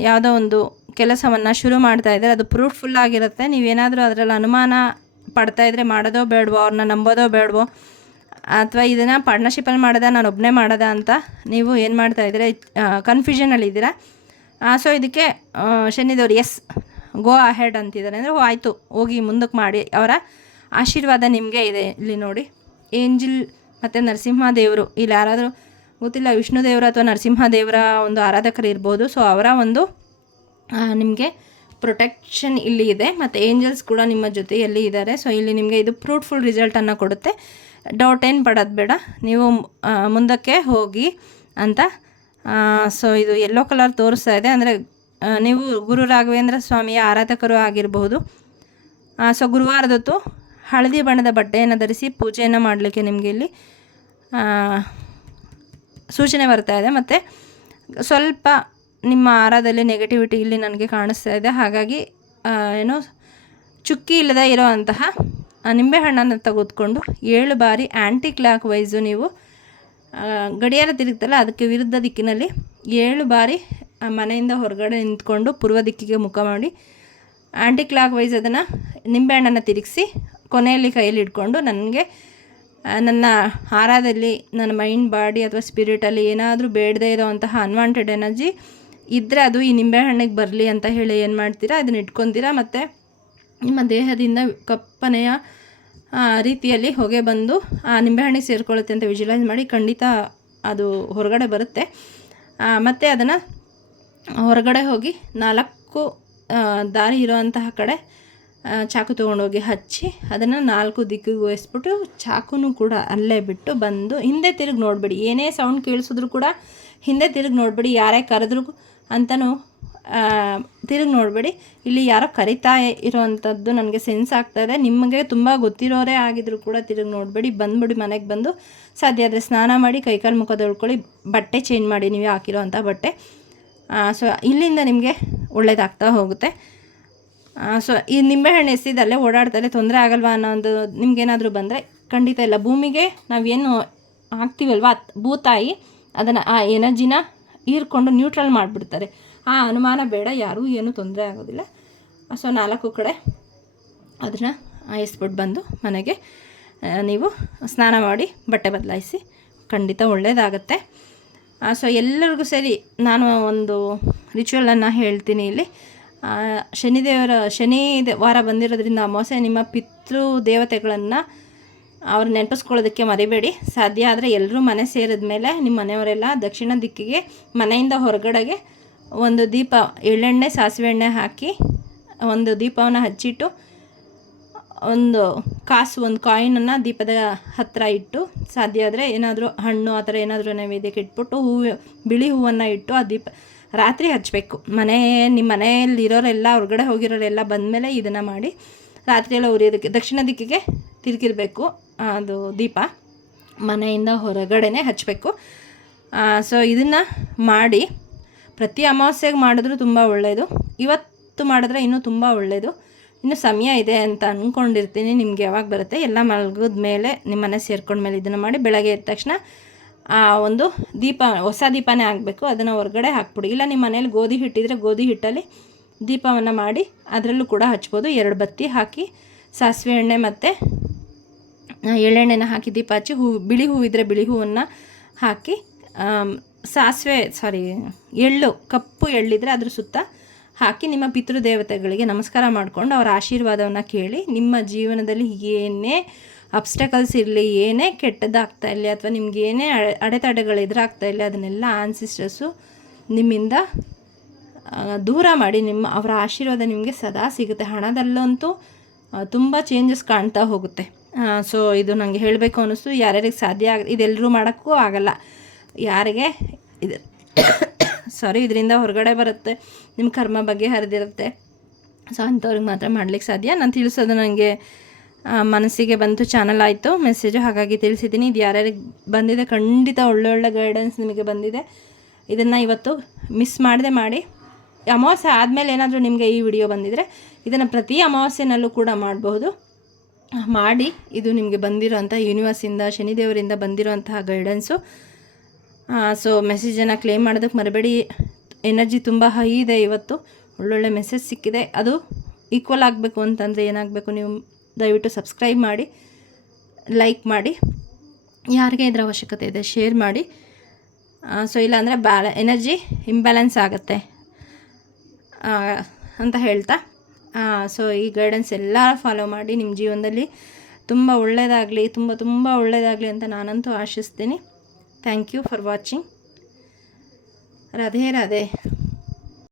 ಯಾವುದೋ ಒಂದು ಕೆಲಸವನ್ನು ಶುರು ಮಾಡ್ತಾ ಇದ್ದರೆ ಅದು ಪ್ರೂಫ್ಫುಲ್ ಆಗಿರುತ್ತೆ. ನೀವೇನಾದರೂ ಅದರಲ್ಲಿ ಅನುಮಾನ ಪಡ್ತಾ ಇದ್ದರೆ ಮಾಡೋದೋ ಬೇಡವೋ ಅವ್ರನ್ನ ನಂಬೋದೋ ಬೇಡವೋ, ಅಥವಾ ಇದನ್ನು ಪಾರ್ಟ್ನರ್ಶಿಪ್ಪಲ್ಲಿ ಮಾಡೋದ, ನಾನು ಒಬ್ಬನೇ ಮಾಡೋದ ಅಂತ ನೀವು ಏನು ಮಾಡ್ತಾ ಇದ್ದೀರಾ. ಕನ್ಫ್ಯೂಷನಲ್ಲಿದ್ದೀರಾ ಸೊ ಇದಕ್ಕೆ ಶನಿದವ್ರು ಎಸ್ ಗೋ ಅಹೆಡ್ ಅಂತಿದ್ದಾರೆ. ಅಂದರೆ ಆಯಿತು, ಹೋಗಿ ಮುಂದಕ್ಕೆ ಮಾಡಿ ಅವರ ಆಶೀರ್ವಾದ ನಿಮಗೆ ಇದೆ ಇಲ್ಲಿ ನೋಡಿ. ಏಂಜಿಲ್ ಮತ್ತು ನರಸಿಂಹದೇವರು. ಇಲ್ಲಿ ಯಾರಾದರೂ ಗೊತ್ತಿಲ್ಲ ವಿಷ್ಣು ದೇವರು ಅಥವಾ ನರಸಿಂಹದೇವರ ಒಂದು ಆರಾಧಕರು ಇರ್ಬೋದು. ಸೊ ಅವರ ಒಂದು ನಿಮಗೆ ಪ್ರೊಟೆಕ್ಷನ್ ಇಲ್ಲಿ ಇದೆ. ಮತ್ತು ಏಂಜಲ್ಸ್ ಕೂಡ ನಿಮ್ಮ ಜೊತೆಯಲ್ಲಿ ಇದ್ದಾರೆ. ಸೊ ಇಲ್ಲಿ ನಿಮಗೆ ಇದು ಫ್ರೂಟ್ಫುಲ್ ರಿಸಲ್ಟನ್ನು ಕೊಡುತ್ತೆ. ಡೌಟ್ ಏನು ಪಡೋದು ಬೇಡ. ನೀವು ಮುಂದಕ್ಕೆ ಹೋಗಿ ಅಂತ ಸೊ ಇದು ಯೆಲ್ಲೋ ಕಲರ್ ತೋರಿಸ್ತಾ ಇದೆ. ಅಂದರೆ ನೀವು ಗುರು ರಾಘವೇಂದ್ರ ಸ್ವಾಮಿಯ ಆರಾಧಕರು ಆಗಿರಬಹುದು ಸೊ ಗುರುವಾರದೊತ್ತು ಹಳದಿ ಬಣ್ಣದ ಬಟ್ಟೆಯನ್ನು ಧರಿಸಿ ಪೂಜೆಯನ್ನು ಮಾಡಲಿಕ್ಕೆ ನಿಮಗೆ ಇಲ್ಲಿ ಸೂಚನೆ ಬರ್ತಾ ಇದೆ. ಮತ್ತು ಸ್ವಲ್ಪ ನಿಮ್ಮ ಆರಾದಲ್ಲಿ ನೆಗೆಟಿವಿಟಿ ಇಲ್ಲಿ ನನಗೆ ಕಾಣಿಸ್ತಾ ಇದೆ. ಹಾಗಾಗಿ ಏನು, ಚುಕ್ಕಿ ಇಲ್ಲದೆ ಇರೋವಂತಹ ನಿಂಬೆ ನಿಂಬೆಹಣ್ಣನ್ನು ತೆಗೆದುಕೊಂಡು ಏಳು ಬಾರಿ ಆ್ಯಂಟಿ ಕ್ಲಾಕ್ ವೈಸು ನೀವು ಗಡಿಯಾರ ತಿರುಗ್ತಲ್ಲ, ಅದಕ್ಕೆ ವಿರುದ್ಧ ದಿಕ್ಕಿನಲ್ಲಿ ಏಳು ಬಾರಿ ಮನೆಯಿಂದ ಹೊರಗಡೆ ನಿಂತ್ಕೊಂಡು ಪೂರ್ವ ದಿಕ್ಕಿಗೆ ಮುಖ ಮಾಡಿ ಆ್ಯಂಟಿ ಕ್ಲಾಕ್ ವೈಸ್ ಅದನ್ನು ನಿಂಬೆಹಣ್ಣನ್ನು ತಿರುಗಿಸಿ ಕೊನೆಯಲ್ಲಿ ಕೈಯಲ್ಲಿ ಇಟ್ಕೊಂಡು ನನಗೆ ನನ್ನ ಹಾರದಲ್ಲಿ ನನ್ನ ಮೈಂಡ್ ಬಾಡಿ ಅಥವಾ ಸ್ಪಿರಿಟಲ್ಲಿ ಏನಾದರೂ ಬೇಡದೇ ಇರೋವಂತಹ ಅನ್ವಾಂಟೆಡ್ ಎನರ್ಜಿ ಇದ್ದರೆ ಅದು ಈ ನಿಂಬೆಹಣ್ಣಿಗೆ ಬರಲಿ ಅಂತ ಹೇಳಿ ಏನು ಮಾಡ್ತೀರಾ? ಅದನ್ನ ಇಟ್ಕೊತೀರಾ? ಮತ್ತು ನಿಮ್ಮ ದೇಹದಿಂದ ಕಪ್ಪನೆಯ ರೀತಿಯಲ್ಲಿ ಹೊಗೆ ಬಂದು ಆ ನಿಂಬೆಹಣ್ಣಿಗೆ ಸೇರಿಕೊಳ್ಳುತ್ತೆ ಅಂತ ವಿಜುವಲೈಸ್ ಮಾಡಿ ಖಂಡಿತ ಅದು ಹೊರಗಡೆ ಬರುತ್ತೆ. ಮತ್ತು ಅದನ್ನು ಹೊರಗಡೆ ಹೋಗಿ ನಾಲ್ಕು ದಾರಿ ಇರೋವಂತಹ ಕಡೆ ಚಾಕು ತೊಗೊಂಡೋಗಿ ಹಚ್ಚಿ ಅದನ್ನು ನಾಲ್ಕು ದಿಕ್ಕಿಗೆ ವಹಿಸ್ಬಿಟ್ಟು ಚಾಕುನು ಕೂಡ ಅಲ್ಲೇ ಬಿಟ್ಟು ಬಂದು ಹಿಂದೆ ತಿರುಗಿ ನೋಡಬೇಡಿ. ಏನೇ ಸೌಂಡ್ ಕೇಳಿಸಿದ್ರು ಕೂಡ ಹಿಂದೆ ತಿರುಗಿ ನೋಡಬೇಡಿ. ಯಾರೇ ಕರೆದ್ರು ಅಂತಲೂ ತಿರುಗಿ ನೋಡಬೇಡಿ. ಇಲ್ಲಿ ಯಾರೋ ಕರಿತಾ ಇರೋವಂಥದ್ದು ನನಗೆ ಸೆನ್ಸ್ ಆಗ್ತಾ ಇದೆ. ನಿಮಗೆ ತುಂಬ ಗೊತ್ತಿರೋರೇ ಆಗಿದ್ರು ಕೂಡ ತಿರುಗಿ ನೋಡಬೇಡಿ. ಬಂದ್ಬಿಡಿ ಮನೆಗೆ ಬಂದು. ಸಾಧ್ಯ ಆದರೆ ಸ್ನಾನ ಮಾಡಿ ಕೈಕಾಲು ಮುಖ ತೊಳ್ಕೊಳ್ಳಿ. ಬಟ್ಟೆ ಚೇಂಜ್ ಮಾಡಿ ನೀವು ಹಾಕಿರೋ ಬಟ್ಟೆ. ಸೊ ಇಲ್ಲಿಂದ ನಿಮಗೆ ಒಳ್ಳೇದಾಗ್ತಾ ಹೋಗುತ್ತೆ. ಸೊ ಈ ನಿಂಬೆಹಣ್ಣು ಎಸಿದಲ್ಲೇ ಓಡಾಡ್ತಾರೆ ತೊಂದರೆ ಆಗಲ್ವಾ ಅನ್ನೋ ಒಂದು ನಿಮಗೇನಾದರೂ ಬಂದರೆ ಖಂಡಿತ ಇಲ್ಲ ಭೂಮಿಗೆ ನಾವೇನು ಹಾಕ್ತೀವಲ್ವ? ಭೂತಾಯಿ ಅದನ್ನು ಆ ಎನರ್ಜಿನ ಹೀರ್ಕೊಂಡು ನ್ಯೂಟ್ರಲ್ ಮಾಡಿಬಿಡ್ತಾರೆ. ಆ ಅನುಮಾನ ಬೇಡ, ಯಾರೂ ಏನೂ ತೊಂದರೆ ಆಗೋದಿಲ್ಲ. ಸೊ, ನಾಲ್ಕು ಕಡೆ ಅದನ್ನು ಆಯಿಸ್ಬಿಟ್ಟು ಬಂದು ಮನೆಗೆ ನೀವು ಸ್ನಾನ ಮಾಡಿ ಬಟ್ಟೆ ಬದಲಾಯಿಸಿ ಖಂಡಿತ ಒಳ್ಳೆಯದಾಗತ್ತೆ ಸೊ ಎಲ್ಲರಿಗೂ ಸರಿ ನಾನು ಒಂದು ರಿಚುವಲನ್ನು ಹೇಳ್ತೀನಿ ಇಲ್ಲಿ. ಶನಿದೇವರ, ಶನಿ ವಾರ ಬಂದಿರೋದ್ರಿಂದ ಅಮಾವಾಸ್ಯೆ, ನಿಮ್ಮ ಪಿತೃ ದೇವತೆಗಳನ್ನು ಅವ್ರು ನೆನಪಿಸ್ಕೊಳ್ಳೋದಕ್ಕೆ ಮರಿಬೇಡಿ. ಸಾಧ್ಯ ಆದರೆ ಎಲ್ಲರೂ ಮನೆ ಸೇರಿದ ಮೇಲೆ ನಿಮ್ಮ ಮನೆಯವರೆಲ್ಲ ದಕ್ಷಿಣ ದಿಕ್ಕಿಗೆ, ಮನೆಯಿಂದ ಹೊರಗಡೆಗೆ ಒಂದು ದೀಪ, ಎಳ್ಳೆಣ್ಣೆ, ಸಾಸಿವೆ ಎಣ್ಣೆ ಹಾಕಿ ಒಂದು ದೀಪವನ್ನು ಹಚ್ಚಿಟ್ಟು ಒಂದು ಕಾಸು, ಒಂದು ಕಾಯಿನನ್ನು ದೀಪದ ಹತ್ತಿರ ಇಟ್ಟು ಸಾಧ್ಯ ಆದರೆ ಏನಾದರೂ ಹಣ್ಣು, ಆ ಥರ ಏನಾದರೂ ನೈವೇದ್ಯಕ್ಕೆ ಇಟ್ಬಿಟ್ಟು ಹೂವು, ಬಿಳಿ ಹೂವನ್ನು ಇಟ್ಟು ಆ ದೀಪ ರಾತ್ರಿ ಹಚ್ಚಬೇಕು ಮನೆ ನಿಮ್ಮ ಮನೆಯಲ್ಲಿ ಇರೋರೆಲ್ಲ ಹೊರಗಡೆ ಹೋಗಿರೋರೆಲ್ಲ ಬಂದಮೇಲೆ ಇದನ್ನು ಮಾಡಿ ರಾತ್ರಿಯೆಲ್ಲ ಉರಿಯೋದಕ್ಕೆ, ದಕ್ಷಿಣ ದಿಕ್ಕಿಗೆ ತಿರುಗಿರಬೇಕು ಅದು ದೀಪ. ಮನೆಯಿಂದ ಹೊರಗಡೆನೇ ಹಚ್ಚಬೇಕು ಸೊ ಇದನ್ನು ಮಾಡಿ ಪ್ರತಿ ಅಮಾವಾಸ್ಯೆಗೆ ಮಾಡಿದ್ರೂ ತುಂಬ ಒಳ್ಳೆಯದು ಇವತ್ತು ಮಾಡಿದ್ರೆ ಇನ್ನೂ ತುಂಬ ಒಳ್ಳೆಯದು ಇನ್ನು ಸಮಯ ಇದೆ ಅಂತ ಅಂದ್ಕೊಂಡಿರ್ತೀನಿ ನಿಮ್ಗೆ ಯಾವಾಗ ಬರುತ್ತೆ ಎಲ್ಲ ಮಲಗಿದ ಮೇಲೆ ನಿಮ್ಮ ಸೇರ್ಕೊಂಡ ಸೇರ್ಕೊಂಡ್ಮೇಲೆ ಇದನ್ನು ಮಾಡಿ ಬೆಳಗ್ಗೆ ಎದ್ದ ತಕ್ಷಣ ಆ ಒಂದು ದೀಪ, ಹೊಸ ದೀಪನೇ ಆಗಬೇಕು ಅದನ್ನು ಹೊರಗಡೆ ಹಾಕ್ಬಿಡಿ. ಇಲ್ಲ ನಿಮ್ಮ ಮನೇಲಿ ಗೋಧಿ ಹಿಟ್ಟಿದ್ರೆ ಗೋಧಿ ಹಿಟ್ಟಲ್ಲಿ ದೀಪವನ್ನು ಮಾಡಿ ಅದರಲ್ಲೂ ಕೂಡ ಹಚ್ಬೋದು. ಎರಡು ಬತ್ತಿ ಹಾಕಿ ಸಾಸಿವೆ ಎಣ್ಣೆ ಮತ್ತು ಎಳ್ಳೆಣ್ಣೆನ ಹಾಕಿ ದೀಪ ಹಚ್ಚಿ ಹೂ, ಬಿಳಿ ಹೂವಿದ್ರೆ ಬಿಳಿ ಹೂವನ್ನು ಹಾಕಿ ಸಾಸಿವೆ ಸಾರಿ ಎಳ್ಳು, ಕಪ್ಪು ಎಳ್ಳಿದ್ರೆ ಅದ್ರ ಸುತ್ತ ಹಾಕಿ ನಿಮ್ಮ ಪಿತೃದೇವತೆಗಳಿಗೆ ನಮಸ್ಕಾರ ಮಾಡಿಕೊಂಡು ಅವರ ಆಶೀರ್ವಾದವನ್ನು ಕೇಳಿ ನಿಮ್ಮ ಜೀವನದಲ್ಲಿ ಏನೇ ಅಬ್ಸ್ಟಕಲ್ಸ್ ಇರಲಿ, ಏನೇ ಕೆಟ್ಟದಾಗ್ತಾ ಇರಲಿ ಅಥವಾ ನಿಮ್ಗೆ ಏನೇ ಅಡೆ ಅಡೆತಡೆಗಳು ಎದುರಾಗ್ತಾ ಇರಲಿ, ಅದನ್ನೆಲ್ಲ ಆನ್ಸಿಸ್ಟರ್ಸು ನಿಮ್ಮಿಂದ ದೂರ ಮಾಡಿ ನಿಮ್ಮ, ಅವರ ಆಶೀರ್ವಾದ ನಿಮಗೆ ಸದಾ ಸಿಗುತ್ತೆ. ಹಣದಲ್ಲಂತೂ ತುಂಬ ಚೇಂಜಸ್ ಕಾಣ್ತಾ ಹೋಗುತ್ತೆ. ಸೊ ಇದು ನನಗೆ ಹೇಳಬೇಕು ಅನ್ನಿಸ್ತು ಯಾರ್ಯಾರಿಗೆ ಸಾಧ್ಯ ಆಗ ಇದೆಲ್ಲರೂ ಮಾಡೋಕ್ಕೂ ಆಗಲ್ಲ. ಯಾರಿಗೆ, ಇದು ಸಾರಿ, ಇದರಿಂದ ಹೊರಗಡೆ ಬರುತ್ತೆ ನಿಮ್ಮ ಕರ್ಮ ಬಗ್ಗೆ ಹರಿದಿರುತ್ತೆ. ಸೊ ಅಂಥವ್ರಿಗೆ ಮಾತ್ರ ಮಾಡ್ಲಿಕ್ಕೆ ಸಾಧ್ಯ. ನಾನು ತಿಳಿಸೋದು ನನಗೆ ಮನಸ್ಸಿಗೆ ಬಂತು ಚಾನಲ್ ಆಯಿತು. ಮೆಸೇಜು ಹಾಗಾಗಿ ತಿಳಿಸಿದ್ದೀನಿ. ಇದು ಯಾರ್ಯಾರಿಗೆ ಬಂದಿದೆ, ಖಂಡಿತ ಒಳ್ಳೆ ಒಳ್ಳೆ ಗೈಡೆನ್ಸ್ ನಿಮಗೆ ಬಂದಿದೆ. ಇದನ್ನು ಇವತ್ತು ಮಿಸ್ ಮಾಡದೆ ಮಾಡಿ, ಅಮಾವಾಸ್ಯೆ ಆದಮೇಲೆ ಏನಾದರೂ ನಿಮಗೆ ಈ ವಿಡಿಯೋ ಬಂದಿದ್ದರೆ ಇದನ್ನು ಪ್ರತಿ ಅಮಾವಾಸ್ಯೆನಲ್ಲೂ ಕೂಡ ಮಾಡಬಹುದು. ಮಾಡಿ, ಇದು ನಿಮಗೆ ಬಂದಿರೋಂಥ ಯೂನಿವರ್ಸಿಂದ ಶನಿದೇವರಿಂದ ಬಂದಿರೋಂತಹ ಗೈಡೆನ್ಸು ಸೊ ಮೆಸೇಜನ್ನು ಕ್ಲೇಮ್ ಮಾಡೋದಕ್ಕೆ ಮರಬೇಡಿ. ಎನರ್ಜಿ ತುಂಬ ಹೈ ಇದೆ ಇವತ್ತು. ಒಳ್ಳೊಳ್ಳೆ ಮೆಸೇಜ್ ಸಿಕ್ಕಿದೆ. ಅದು ಈಕ್ವಲ್ ಆಗಬೇಕು ಅಂತಂದರೆ ಏನಾಗಬೇಕು ನೀವು ದಯವಿಟ್ಟು ಸಬ್ಸ್ಕ್ರೈಬ್ ಮಾಡಿ ಲೈಕ್ ಮಾಡಿ. ಯಾರಿಗೆ ಇದರ ಅವಶ್ಯಕತೆ ಇದೆ ಶೇರ್ ಮಾಡಿ. ಸೊ ಇಲ್ಲಾಂದರೆ ಬ್ಯಾಲ ಎನರ್ಜಿ ಇಂಬ್ಯಾಲೆನ್ಸ್ ಆಗುತ್ತೆ. ಅಂತ ಹೇಳ್ತಾ. ಸೊ ಈ ಗೈಡೆನ್ಸ್ ಎಲ್ಲ ಫಾಲೋ ಮಾಡಿ ನಿಮ್ಮ ಜೀವನದಲ್ಲಿ ತುಂಬ ಒಳ್ಳೆಯದಾಗಲಿ ತುಂಬ ತುಂಬ ಒಳ್ಳೆಯದಾಗಲಿ ಅಂತ ನಾನಂತೂ ಆಶಿಸ್ತೀನಿ. Thank you for watching Radhe Radhe